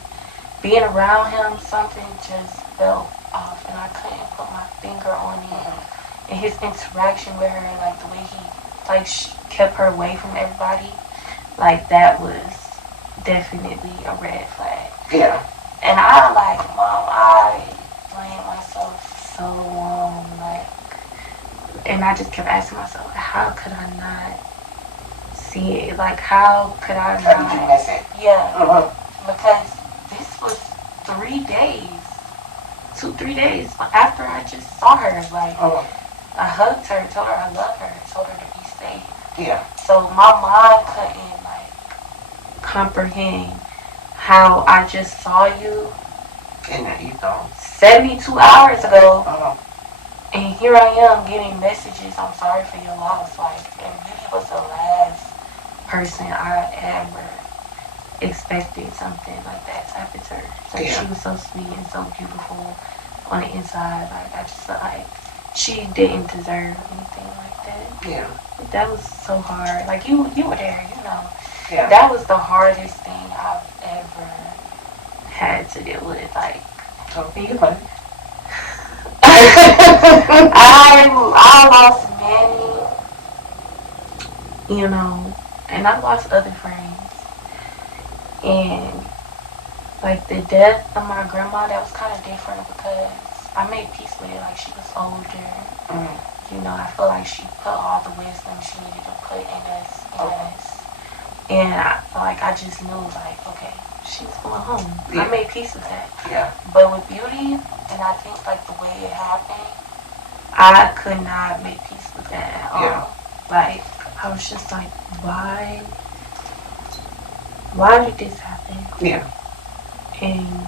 being around him, something just felt off, and I couldn't put my finger on it. And his interaction with her, like the way he like kept her away from everybody, like that was definitely a red flag. Yeah. And I like, Mom, I blamed myself so long, like, and I just kept asking myself, how could I not see it? Like, how could I How did you miss it? Yeah, because this was 3 days, 3 days after I just saw her. Like, I hugged her, told her I love her, told her to be safe. Yeah. So my mind couldn't like comprehend how I just saw you And that you don't. 72 hours ago, and here I am getting messages, I'm sorry for your loss. Like, and Beauty was the last person I ever expected something like that to happen to her. Like, she was so sweet and so beautiful on the inside. Like, I just felt like she didn't deserve anything like that. Yeah. That was so hard. Like, you were there, you know. Yeah. That was the hardest thing I've ever had to deal with. Like, you can play. I lost Manny, you know, and I lost other friends. And like the death of my grandma, that was kind of different because I made peace with it. Like, she was older. You know, I feel like she put all the wisdom she needed to put in us. And I just knew, like, okay, she's going home. Yeah. I made peace with that. Yeah. But with Beauty, and I think like the way it happened, I could not make peace with that at all. Yeah. Like, I was just like, why did this happen? Yeah. And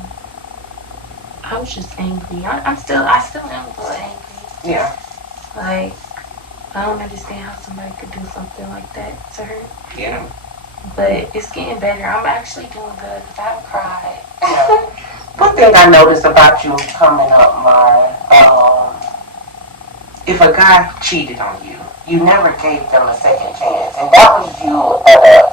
I was just angry. I still am a little angry. Yeah. Like, I don't understand how somebody could do something like that to her. Yeah. But it's getting better. I'm actually doing good because I haven't cried. Yeah. One thing I noticed about you coming up, Mara, if a guy cheated on you, you never gave them a second chance, and that was you at an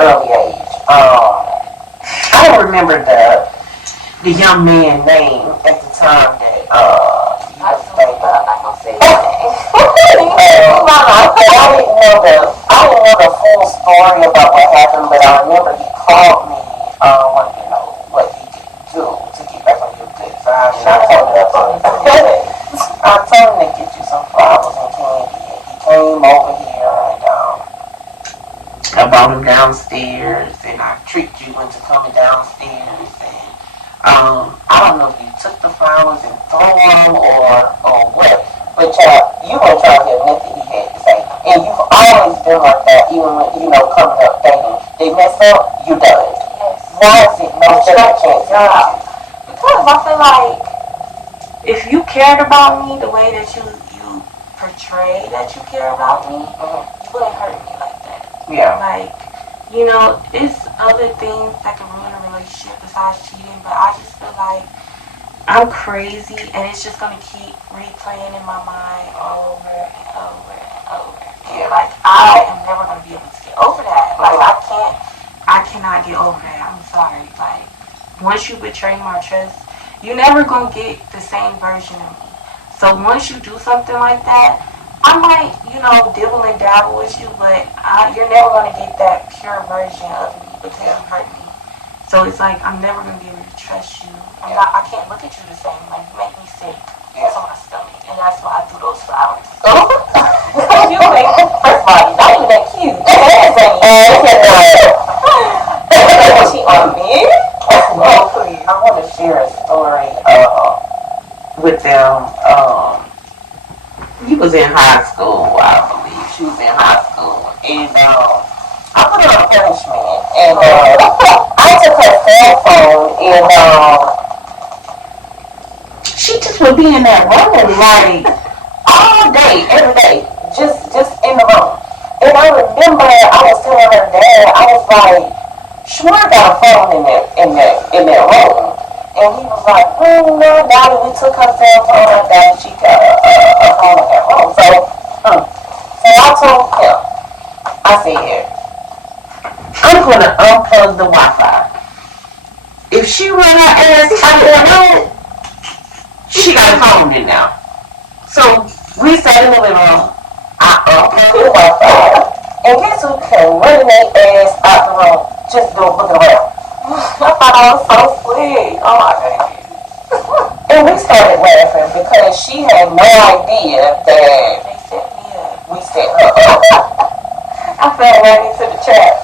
early age. I don't remember the young man's name at the time that you was dating. I'm not gonna say I didn't know the full story about what happened, but I remember he called me, wanted to know what he could do to get back on your good side, and I told him to get you some flowers and candy, and he came over here, and I brought him downstairs, and I tricked you into coming downstairs, and I don't know if you took the flowers and threw them or what, but you weren't trying to hear nothing he had to say. And you've always been like that, even when, coming up dating. They mess up, you done. yes. Why is it no second chance? Because I feel like if you cared about me the way that you portray that you care about me, you wouldn't hurt me like that. Yeah. Like, it's other things that can ruin a relationship besides cheating, but I just feel like I'm crazy and it's just gonna keep replaying in my mind over and over and over. And like, I am never gonna be able to get over that. Like, I cannot get over that. I'm sorry. Like, once you betray my trust, you're never gonna get the same version of me. So once you do something like that, I might, dibble and dabble with you, but you're never gonna get that pure version of me because you hurt me. So it's like, I'm never gonna be able to trust you. I can't look at you the same. Like, you make me sick to my stomach, and that's why I threw those flowers. You make, first of all, you're not even that cute. Cheat on me? with them. He was in high school, I believe. She was in high school. And I put her on punishment. And I took her cell phone and she just would be in that room like all day, every day. Just in the room. And I remember I was telling her dad, I was like, Shmur got a phone in that room. And he was like, no, now that we took her cell phone, that she got a phone in that room. So I told him, I said, I'm going to unplug the Wi-Fi. If she run her ass out of that room, she got a phone in now. So we sat in the living room. I unplugged the Wi-Fi. And guess who came running their ass out the room? Just looking around. I thought I was so sweet. Oh my goodness. And we started laughing because she had no idea that they set me up. We set her up. I fell right into the trap.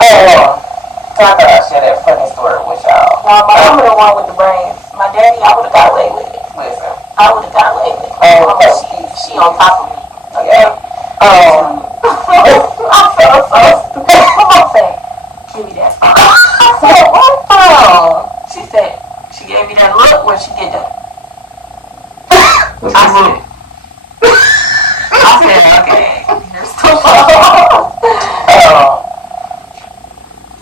So I thought I'd share that funny story with y'all. No, my mama the one with the brains. My daddy, I would have got away with it. Listen. I would have got away with it. She on top of me. Okay? I felt so stupid. Come on, say, give me that phone. I said, what phone? She said, she gave me that look when she did that. I said, okay, here's the phone.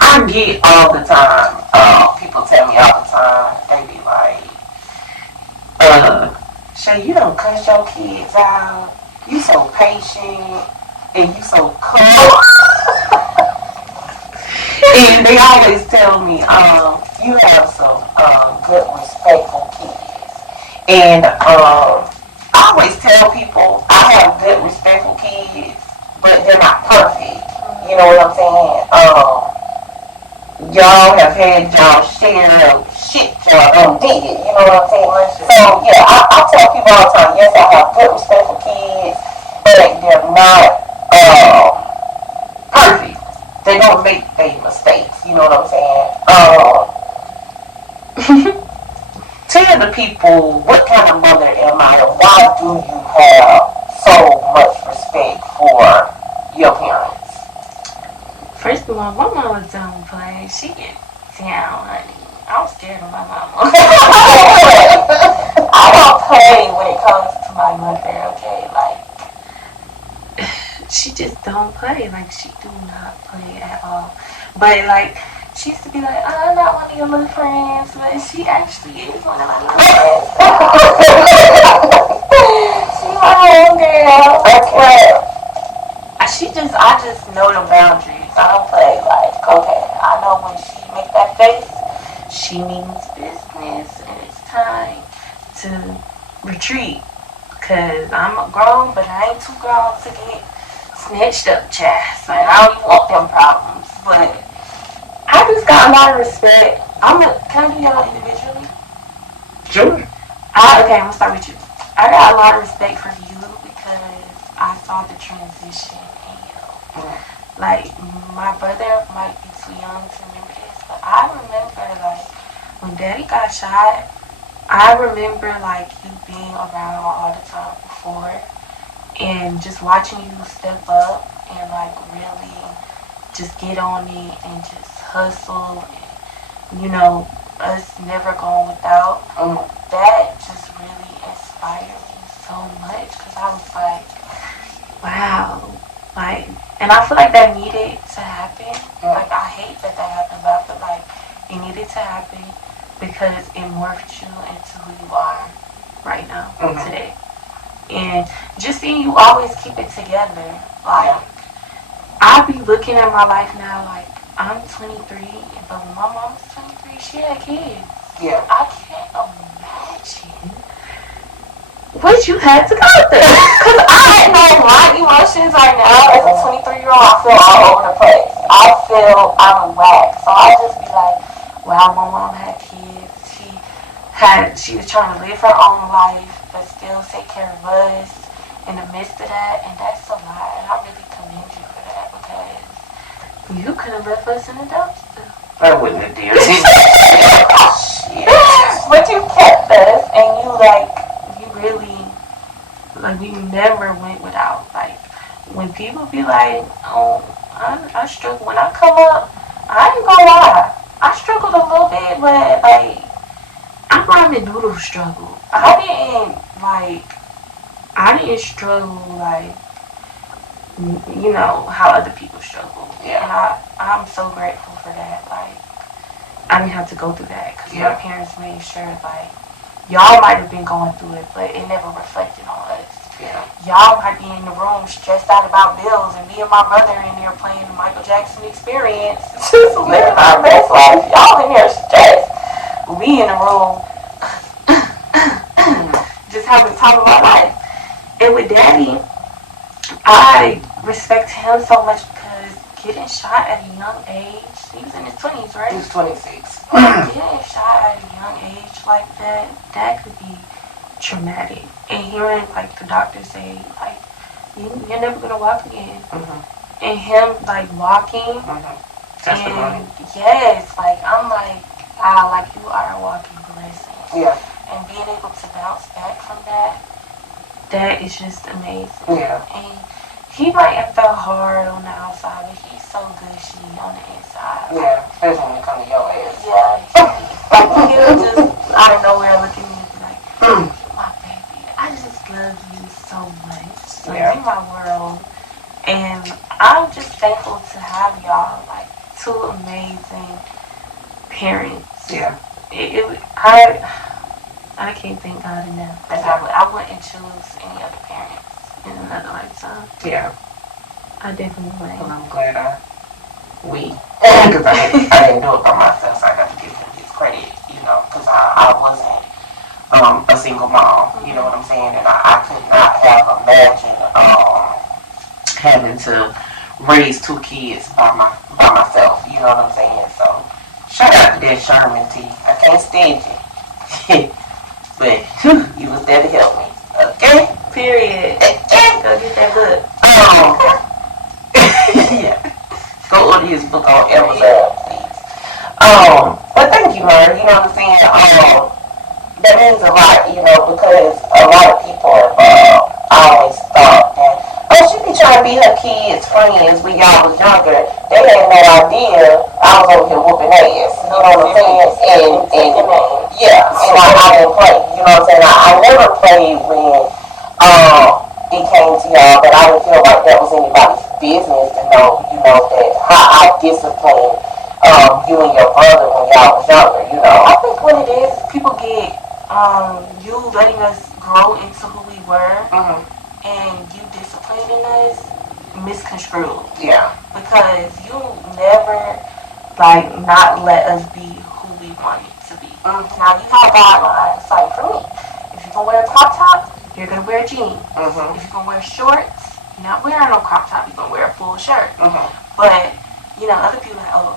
I get all the time, people tell me all the time, they be like, Shay, you don't cuss your kids out. You so patient and you so cool. And they always tell me, you have some good, respectful kids. And I always tell people I have good, respectful kids, but they're not perfect. You know what I'm saying? Y'all have had y'all share of shit y'all done did. You know what I'm saying? So yeah, I tell people all the time, yes, I have good, respectful kids, but they're not perfect. They don't make big mistakes. You know what I'm saying? Tell the people what kind of mother am I, and why do you have so much respect for your parents? First of all, my mama don't play. She gets down, honey. I'm scared of my mama. I don't play when it comes to my mother, okay? Like, she just don't play. Like, she do not play at all. But, like, she used to be like, I'm not one of your little friends, but she actually is one of my little friends. She's my homegirl. Okay. I just know the boundaries. I don't play like, okay, I know when she make that face, she means business and it's time to retreat. Cause I'm grown, but I ain't too grown to get snatched up, chest. Like, I don't even want them problems. But I just got a lot of respect. Can I do y'all individually? Sure. Okay, I'm gonna start with you. I got a lot of respect for you because I saw the transition in you. Like, my brother might be too young to remember this, but I remember, like, when Daddy got shot, I remember, like, you being around all the time before, and just watching you step up and, like, really just get on it and just hustle, and, you know, us never going without. That just really inspired me so much, because I was like, wow, like, and I feel like that needed to happen. Like, I hate that happened, but I feel like it needed to happen because it morphed you into who you are right now, today. And just seeing you always keep it together. Like, I be looking at my life now, like, I'm 23, but when my mom was 23, she had kids. Yeah. I can't imagine what you had to go through. Because I know my emotions right now as a 23-year-old, I feel all over the place. I feel out of whack. So I just be like, wow, my mom had kids. She was trying to live her own life, but still take care of us in the midst of that. And that's a lot. And I really commend you for that, because you could have left us in the dumpster. I wouldn't have dared. But you kept us, and you, like, Like, we never went without. Like, when people be like, oh, I struggle. When I come up, I ain't gonna lie. I struggled a little bit, but, like, I'm not in the noodle struggle. I didn't struggle, like, you know, how other people struggle. Yeah. And I'm so grateful for that. Like, I didn't have to go through that because my parents made sure, like, y'all might have been going through it, but it never reflected on us. Yeah. Y'all might be in the room stressed out about bills, and me and my brother in there playing the Michael Jackson Experience, just living our best life. Y'all in here stressed. We in the room just having the time of my life. And with Daddy, I respect him so much because getting shot at a young age, he was in his 20s, right? He was 26. Getting shot at a young age like that could be traumatic. And hearing, like, the doctor say, like, you're never going to walk again. Mm-hmm. And him, like, walking. Testimony. And, yes, like, I'm like, wow, like, you are a walking blessing. Yeah. And being able to bounce back from that is just amazing. Yeah. And he might have felt hard on the outside, but he's so gushy on the inside. Yeah, especially when it comes to your ass. Yeah. He'll just out of nowhere look at me and be like, my baby, I just love you so much. Like, you're my world. And I'm just thankful to have y'all, like, two amazing parents. Yeah. I can't thank God enough. Like, I wouldn't choose any other parents in another lifetime. Yeah. I definitely would. Well, I'm glad because I didn't do it by myself, so I got to give him his credit, you know, because I wasn't a single mom, you know what I'm saying, and I could not have imagined having to raise two kids by myself, you know what I'm saying, so shout out to that Sherman T. I can't stand you. But you was there to help me. Okay? Period. Go get that book. Yeah. Go order his book on Amazon, please. But thank you, Mary. You know what I'm saying? That means a lot, you know, because a lot of people have always thought that, she be trying to be her kids' friends when y'all was younger. They had no idea I was over here whooping ass. You know what I'm saying? And yeah, and I didn't play. You know what I'm saying? I never played when it came to y'all, but I didn't feel like that was anybody's business to know, you know, that how I disciplined you and your brother when y'all was younger, you know. I think what it is, people get you letting us grow into who we were, and you disciplining us misconstrued. Yeah. Because you never, like, not let us be who we wanted to be. Now, you have guidelines. Like, for me, if you're going to wear a crop top, you're going to wear jeans. If you're going to wear shorts, you're not wearing no crop top. You're going to wear a full shirt. But, you know, other people are like, oh,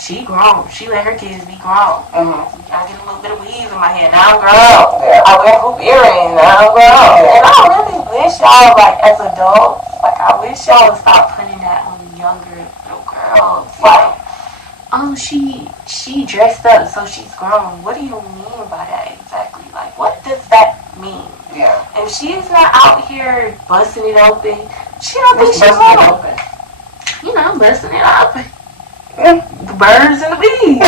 she grown. She let her kids be grown. I get a little bit of weave in my hair. Now I'm grown. Yeah. I wear hoop earrings. Now I'm grown. And I really wish y'all, like, as adults, like, I wish y'all would stop putting that on younger little girls. Like, oh, she dressed up, so she's grown. What do you mean by that exactly? Like, what does that mean? Yeah. And she's not out here busting it open. She don't think she's grown. You know, busting it open. The birds and the bees.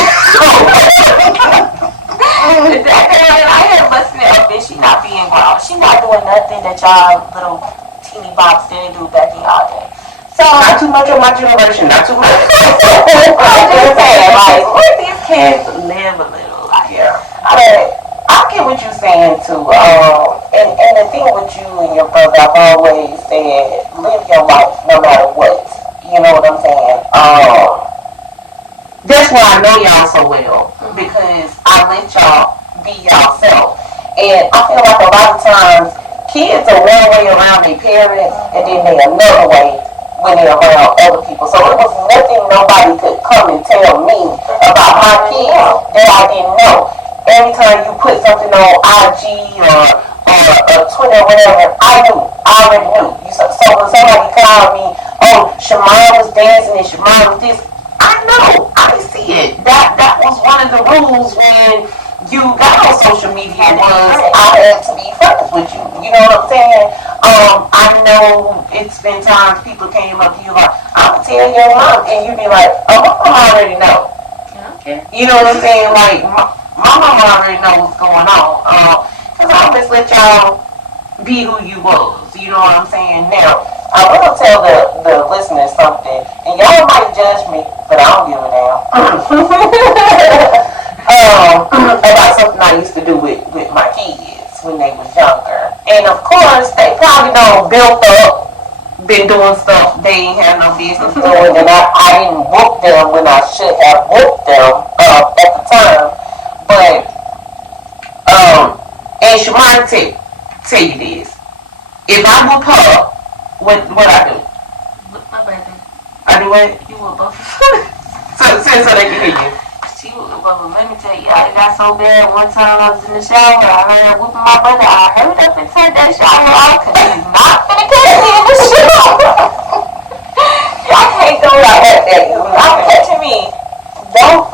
That girl out here busting it open, she not being grown. She not doing nothing that y'all little teeny bops didn't do back in y'all day. So, not too much of my generation, not too much. I'm just saying, like, let these kids live a little. Like, yeah. I get what you're saying too. And the thing with you and your brother, I've always said, live your life no matter what. You know what I'm saying? That's why I know y'all so well, because I let y'all be y'allself. And I feel like a lot of times kids are one way around their parents, and then they another way when they're around other people. So it was nothing nobody could come and tell me about my kids that I didn't know. Every time you put something on IG or Twitter or whatever, I already knew. So when somebody called me, oh, Shamar was dancing and Shamar was this, I know, I see it. That was one of the rules when you got on social media was I had to be friends with you. You know what I'm saying? I know it's been times people came up to you like, I'm gonna tell your mom, and you be like, oh, my mom already know. Okay. You know what I'm saying? Like my mama already know what's going on. Cause I always let y'all be who you was. You know what I'm saying? Now I want to tell the listeners something, and y'all might judge me, but I don't give a damn. About something I used to do with my kids when they was younger. And of course, they probably done built up, been doing stuff they ain't have no business doing, and I didn't whoop them when I should have whooped them at the time. But, and Shamar tell you this. If I whoop her, what I do? Whoop my brother. I do what? You whoop both of us. So they can hear you. She whooped both of them. Let me tell you, it got so bad. One time I was in the shower, I heard her whooping my brother. I hurried up and turned that shower off because he's not finna catch me in the shower. Y'all can't go out like that. You're not catching me. Don't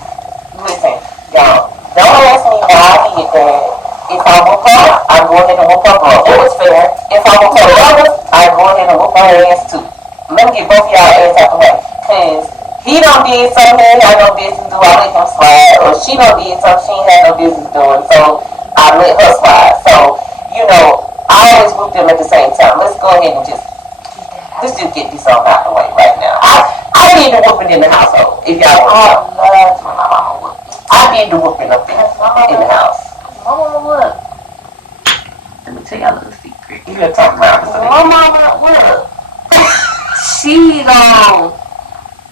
listen, y'all. Don't ask me why I did that. If I whoop her, I go ahead and whoop her brother. It was fair. If I whoop her brother, I go ahead and whoop her ass too. Let me get both of y'all ass out the way. Cause he done did something he ain't had no business do, I let him slide. Or she done did something she ain't had no business doing, so I let her slide. So, you know, I always whoop them at the same time. Let's go ahead and let's just get this all out the way right now. I did the whooping in the household, if y'all want to know. I love when my mama whooped me. I did the whooping up in the house. My mama what? Let me tell y'all a little secret. You gotta talk about it. My mama what? She gon'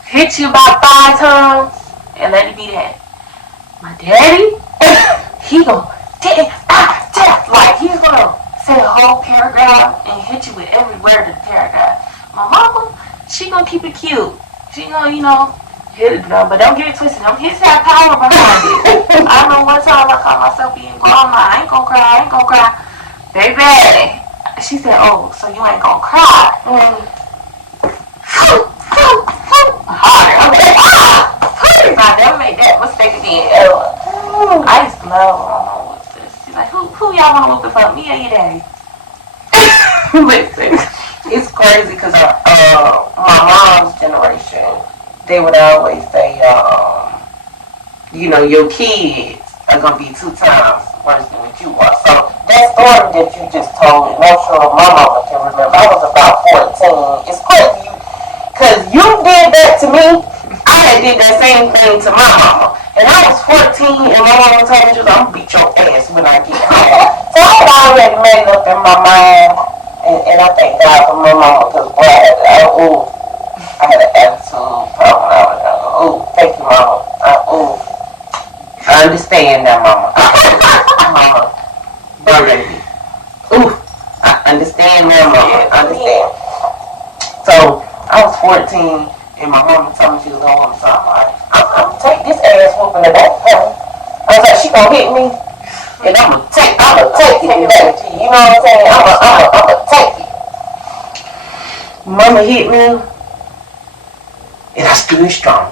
hit you about 5 times and let it be that. My daddy, he gon' like he's gonna say a whole paragraph and hit you with every word of the paragraph. My mama, she gonna keep it cute. She gonna, hit it, but don't get it twisted. Don't hit that power behind it. I know one time I caught myself being grown. I ain't gonna cry. Baby, she said, oh, so you ain't gonna cry. Harder. I'm like, please, I never made that mistake again. I used to love when my mama whooped this. She's like, who y'all wanna whoop it for? Me or your daddy? Listen, it's crazy because my mom's generation, they would always say, your kids are gonna be 2 times worse than what you are. So that story that you just told, and I'm sure my mama can remember. I was about 14. It's crazy because you did that to me. I had did that same thing to my mama. And I was 14, and my mama told me, she was, I'm gonna beat your ass when I get home. So I had already made it up in my mind, and I thank God for my mama, because boy, I had an attitude problem when I was younger. Ooh, thank you, mama. I understand that, mama. Mama, baby. Ooh, I understand now, mama. I understand. So I was 14. And my mama told me she was going home, so I'm like, I'm gonna take this ass whooping to that point. I was like, she gonna hit me, and I'm gonna take it back to you. You know what I'm saying? I'm gonna take it. Mama hit me, and I stood strong.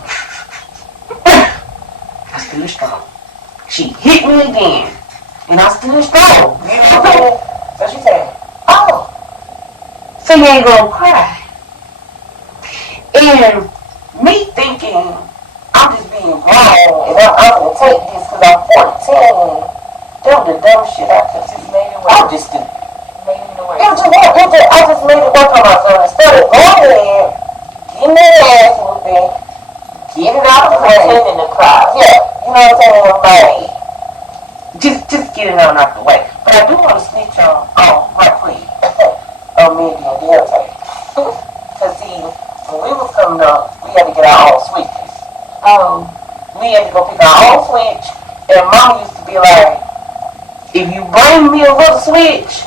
I stood strong. She hit me again, and I stood strong. You know what I'm saying? So she said, oh, so you ain't gonna cry. And me thinking I'm just being wrong and I'm gonna take this because I'm 14. That was the dumbest shit I could just made it work. I just did. Made it work. I just made it work on myself. Instead of going in, getting their ass whooping, getting out of the way, pretending to cry. Yeah, you know what I'm saying? Like, just getting out of the way. But I do want to snitch on right quick. Mindy and Delta. Cause see, when we was coming up, we had to get our own switches. We had to go pick our own switch, and Mama used to be like, if you bring me a little switch,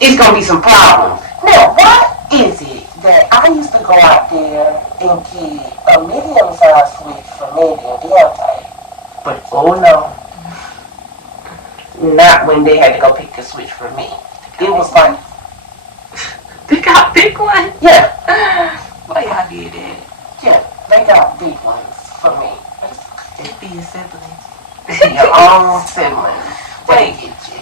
it's gonna be some problems. Now, why is it that I used to go out there and get a medium-sized switch for Mindy and Delta, but oh no, not when they had to go pick the switch for me. It was like, they got big ones? Yeah. Why y'all did that? Yeah, they got big ones for me. It'd be your siblings. Your own sibling. Wait. Get you.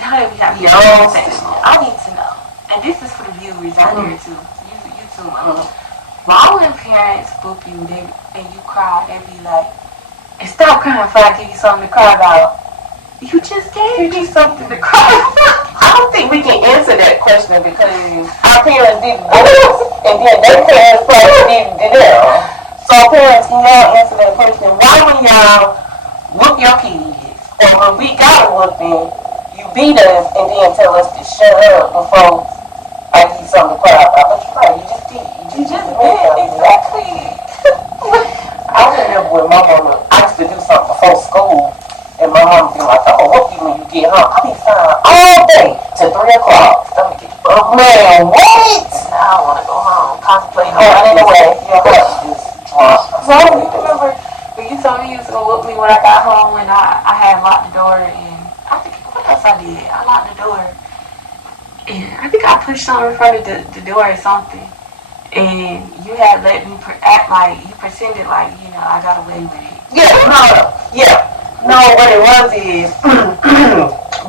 How do we have Your your own section? sibling. I need to know. And this is for the viewers out there too. You too. Mhm. Why when parents whoop you and you cry, they be like, and stop crying before I give you something to cry about. You just gave me something to cry about. I don't think we can answer that question because our parents didn't do it, and then their parents probably didn't do it. So parents, can y'all answer that question? Why when y'all whoop your kids, or when we got a whooping, you beat us and then tell us to shut up before I give you something to cry about? But you're right, you just did. You just did, exactly. I remember when my mama, I used to do something before school, and my mama be like, "I'm gonna whoop you when you get home." I be fine all day till 3 o'clock. Man, what? I don't want to go home. Contemplating Oh, on anyway, your husband just drunk. So you remember when you told me you was gonna whoop me when I got home and I had locked the door and I think what else I did? I locked the door and I think I pushed something in front of the door or something. And you had let me act like you pretended like I got away with it. No, what it was is,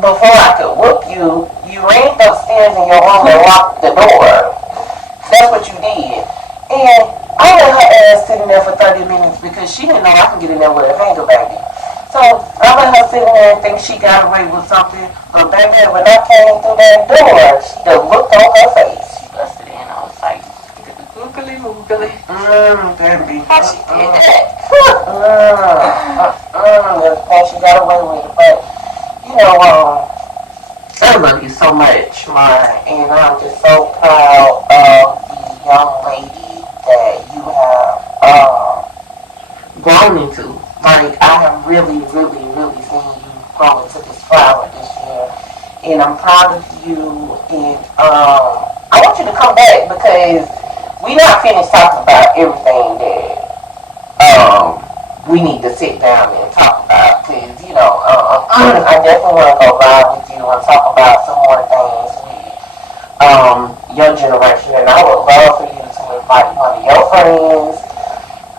before I could whoop you, you ran upstairs in your room and locked the door. That's what you did. And I let her ass sit in there for 30 minutes because she didn't know I can get in there with a finger, baby. So I let her sit in there and think she got away with something. But baby, when I came through that door, she just looked on her face. She busted in. I was like, googly moogly. Baby. How she did that? And she got away with it. But, I love you so much, Mar, and I'm just so proud of the young lady that you have grown into. Like, I have really, really, really seen you grow into this flower this year, and I'm proud of you. And I want you to come back because we're not finished talking about everything that we need to sit down and talk about. Because I definitely want to go live with you and talk about some more things with your generation. And I would love for you to invite one of your friends,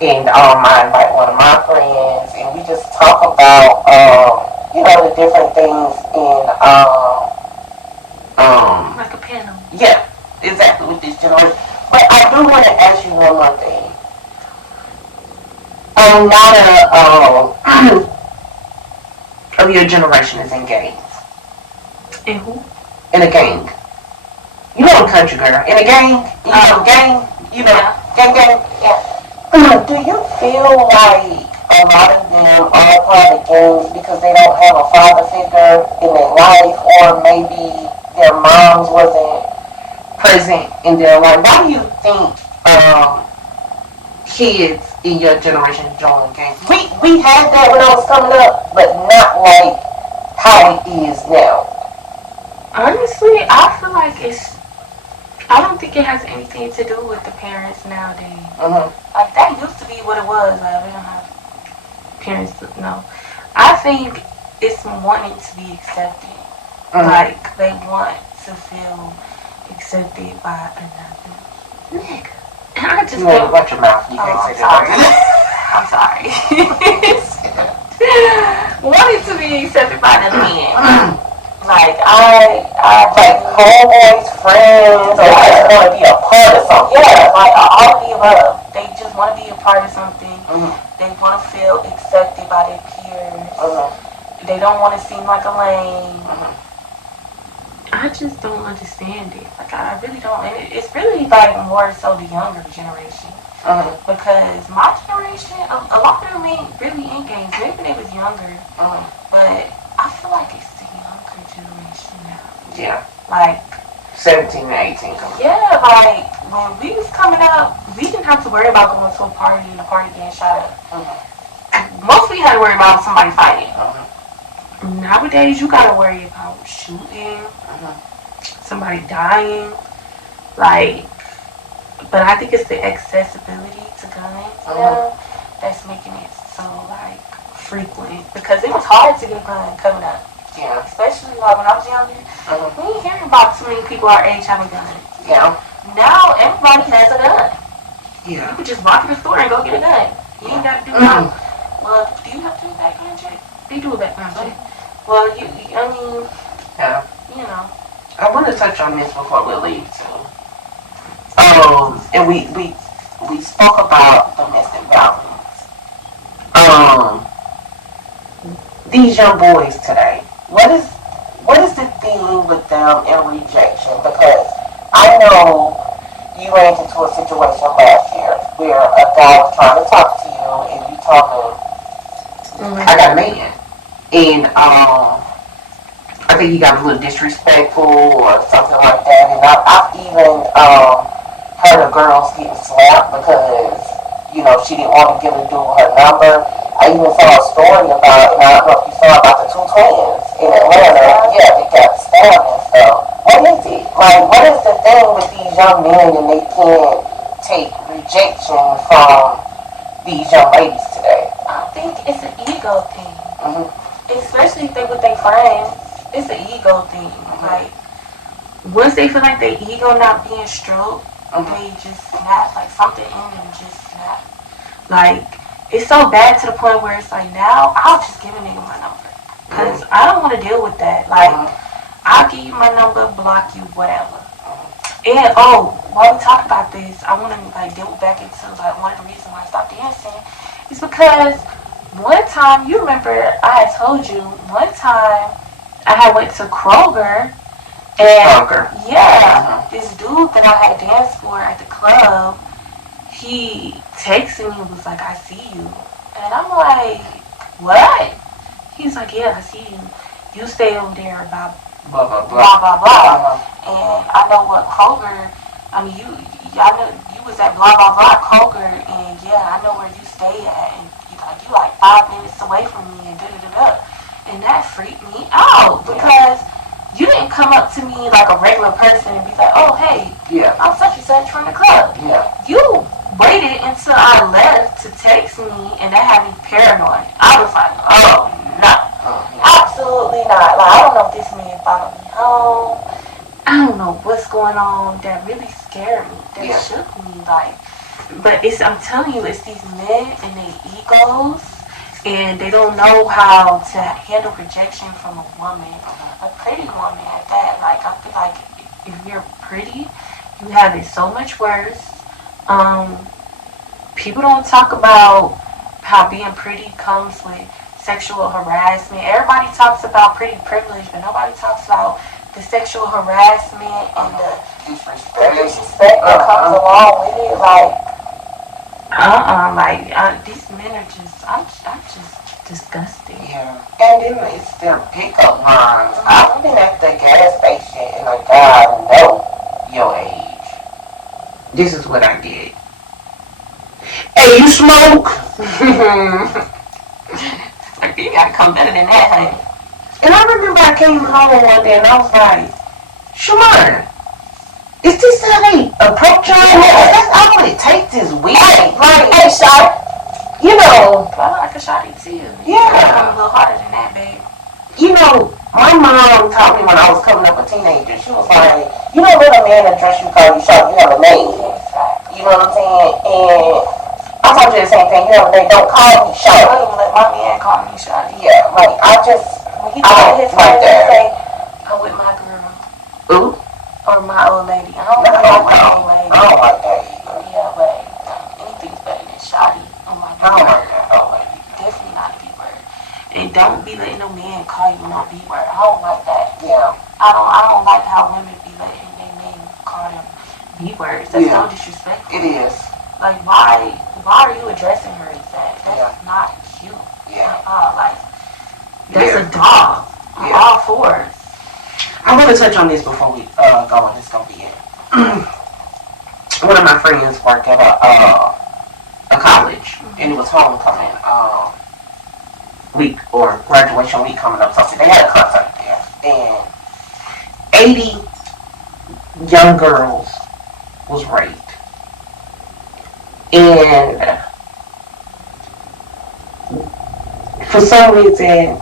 and I invite one of my friends, and we just talk about the different things in Like a panel. yeah, exactly, with this generation. But I do want to ask you one more thing. A lot of your generation is in gangs. And who? In a gang. You know, a country girl. In a gang. Gang. Gang. Yeah. Do you feel like a lot of them are part of gangs because they don't have a father figure in their life, or maybe their moms wasn't present in their life? Why do you think kids in your generation join gangs? We had that when I was coming up, but not like how it is now. Honestly, I feel like I don't think it has anything to do with the parents nowadays. Like, that used to be what it was. Like, we don't have parents to know. I think it's wanting to be accepted. Like, they want to feel accepted by another nigga. And I just You ain't watch your mouth. You can't say that. I'm sorry. Wanting to be accepted by another man. Like, I Like homeboys, friends, or I just want to be a part of something. yeah, like all of the above. They just want to be a part of something. They want to feel accepted by their peers. They don't want to seem like a lame. I just don't understand it. Like, I really don't. And it's really like more so the younger generation. Because my generation, a lot of them ain't really in games. Maybe they was younger. But I feel like it's the younger generation now. Yeah. Like, 17 and 18. yeah, like, when we was coming up, we didn't have to worry about going to a party and the party getting shot up. Mostly had to worry about somebody fighting. Nowadays, you gotta worry about shooting, somebody dying, like, but I think it's the accessibility to guns now that's making it so, like, frequent, because it was hard to get a gun coming up. Yeah. Especially, like, when I was younger, we ain't hearing about too many people our age having guns. Yeah. Now, everybody has a gun. Yeah. You can just walk to the store and go get a gun. You ain't gotta do that. Well, do you have to do that gun check? They do a background check. Well, I mean, Yeah. you know. I want to touch on this before we leave too. And we spoke about domestic violence. These young boys today. What is the thing with them and rejection? Because I know you ran into a situation last year where a guy was trying to talk to you and you told him, I got a man. And I think he got a little disrespectful or something like that. And I've even heard of girls getting slapped because, she didn't want to give a dude her number. I even saw a story about, and I don't know if you saw about the two twins in Atlanta. Yeah, they got stabbed and stuff. What is it? Like, what is the thing with these young men and they can't take rejection from these young ladies today? I think it's an ego thing. Mm-hmm. Especially if they with their friends. It's an ego thing. Mm-hmm. Like, once they feel like their ego not being stroked, they just snap. Like, something in them just snap. Like, it's so bad to the point where it's like, now, I'll just give a nigga my number. Because I don't want to deal with that. Like, I'll give you my number, block you, whatever. And, while we talk about this, I want to, like, deal back into, like, one of the reasons why I stopped dancing is because one time, you remember, I had told you, one time, I had went to Kroger, and, yeah, this dude that I had danced for at the club, he texted me and was like, I see you. And I'm like, what? He's like, yeah, I see you. You stay over there about Blah, blah, blah, blah, blah. And I know what Kroger, I mean, I know you was at blah, blah, blah Kroger, and yeah, I know where you stay at. And you like 5 minutes away from me, and da-da-da-da. And that freaked me out, because you didn't come up to me like a regular person and be like, oh, hey, I'm such and such from the club. Yeah. You waited until I left to text me, and that had me paranoid. I was like, oh, no. Absolutely not. Like, I don't know if this man followed me home. I don't know what's going on. That really scared me. That shook me. Like, but I'm telling you, it's these men and their egos, and they don't know how to handle rejection from a woman, a pretty woman at that. Like, I feel like if you're pretty, you have it so much worse. People don't talk about how being pretty comes with sexual harassment. Everybody talks about pretty privilege, but nobody talks about the sexual harassment and the disrespect that comes along with it. Like, these men are just, I'm just disgusted. Yeah. And then it's their pickup lines. I've been at the gas station and a guy know your age. This is what I did. Hey, you smoke? You gotta come better than that, honey. And I remember I came home one day and I was like, Shamar, is this how they approach y'all? That's all it takes is weed. Like, hey, shot. I like a shotty too. Yeah. I'm a little harder than that, babe. My mom taught me when I was coming up a teenager. She was like, you don't let a man address you call you shot. You have a name. Exactly. You know what I'm saying? And I told you the same thing. You have a name. Don't call me shot. I don't even let my man call me shotty. Yeah, like I just. When he told his friends to say, I'm with my girl. Ooh. Or my old lady. I don't like my old lady. I don't like that either. Yeah, but anything's better than shoddy. Oh my God. I don't like that old lady. Definitely not a B word. And don't be letting no man call you no B word. I don't like that. Yeah. I don't like how women be letting their men call them B words. That's so disrespectful. It is. Like, why are you addressing her as that? That's not cute. Yeah. That's a dog. On all fours. I'm going to touch on this before we go on. This is going to be it. One of my friends worked at a college, and it was homecoming week or graduation week coming up. So they had a concert there, and 80 young girls was raped. And for some reason,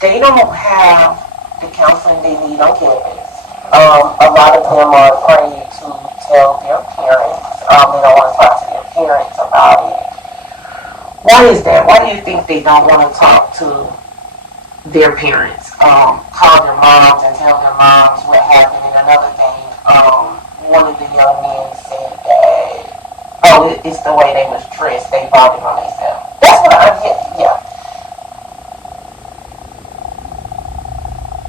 they don't have the counseling they need on campus. A lot of them are afraid to tell their parents. They don't want to talk to their parents about it. Why is that? Why do you think they don't want to talk to their parents. Call their moms and tell their moms what happened. And another thing, one of the young men said that, oh, it's the way they was dressed. They bought it on themselves. That's what yeah.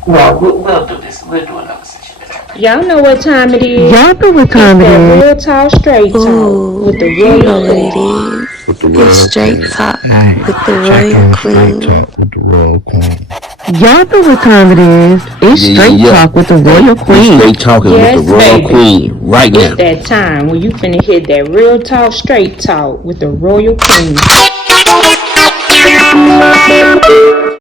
No, we'll do this. We'll do another session. Y'all know what time it is. Y'all know what time it That is. real talk, straight talk with the You know royal what queen. it is. It's straight talk with the royal queen. With the royal queen. Y'all know what time it is. It's straight talk with the royal queen. Straight talking Yes, with the royal baby. queen right now. It's that time when you finna hit that real talk, straight talk with the royal queen.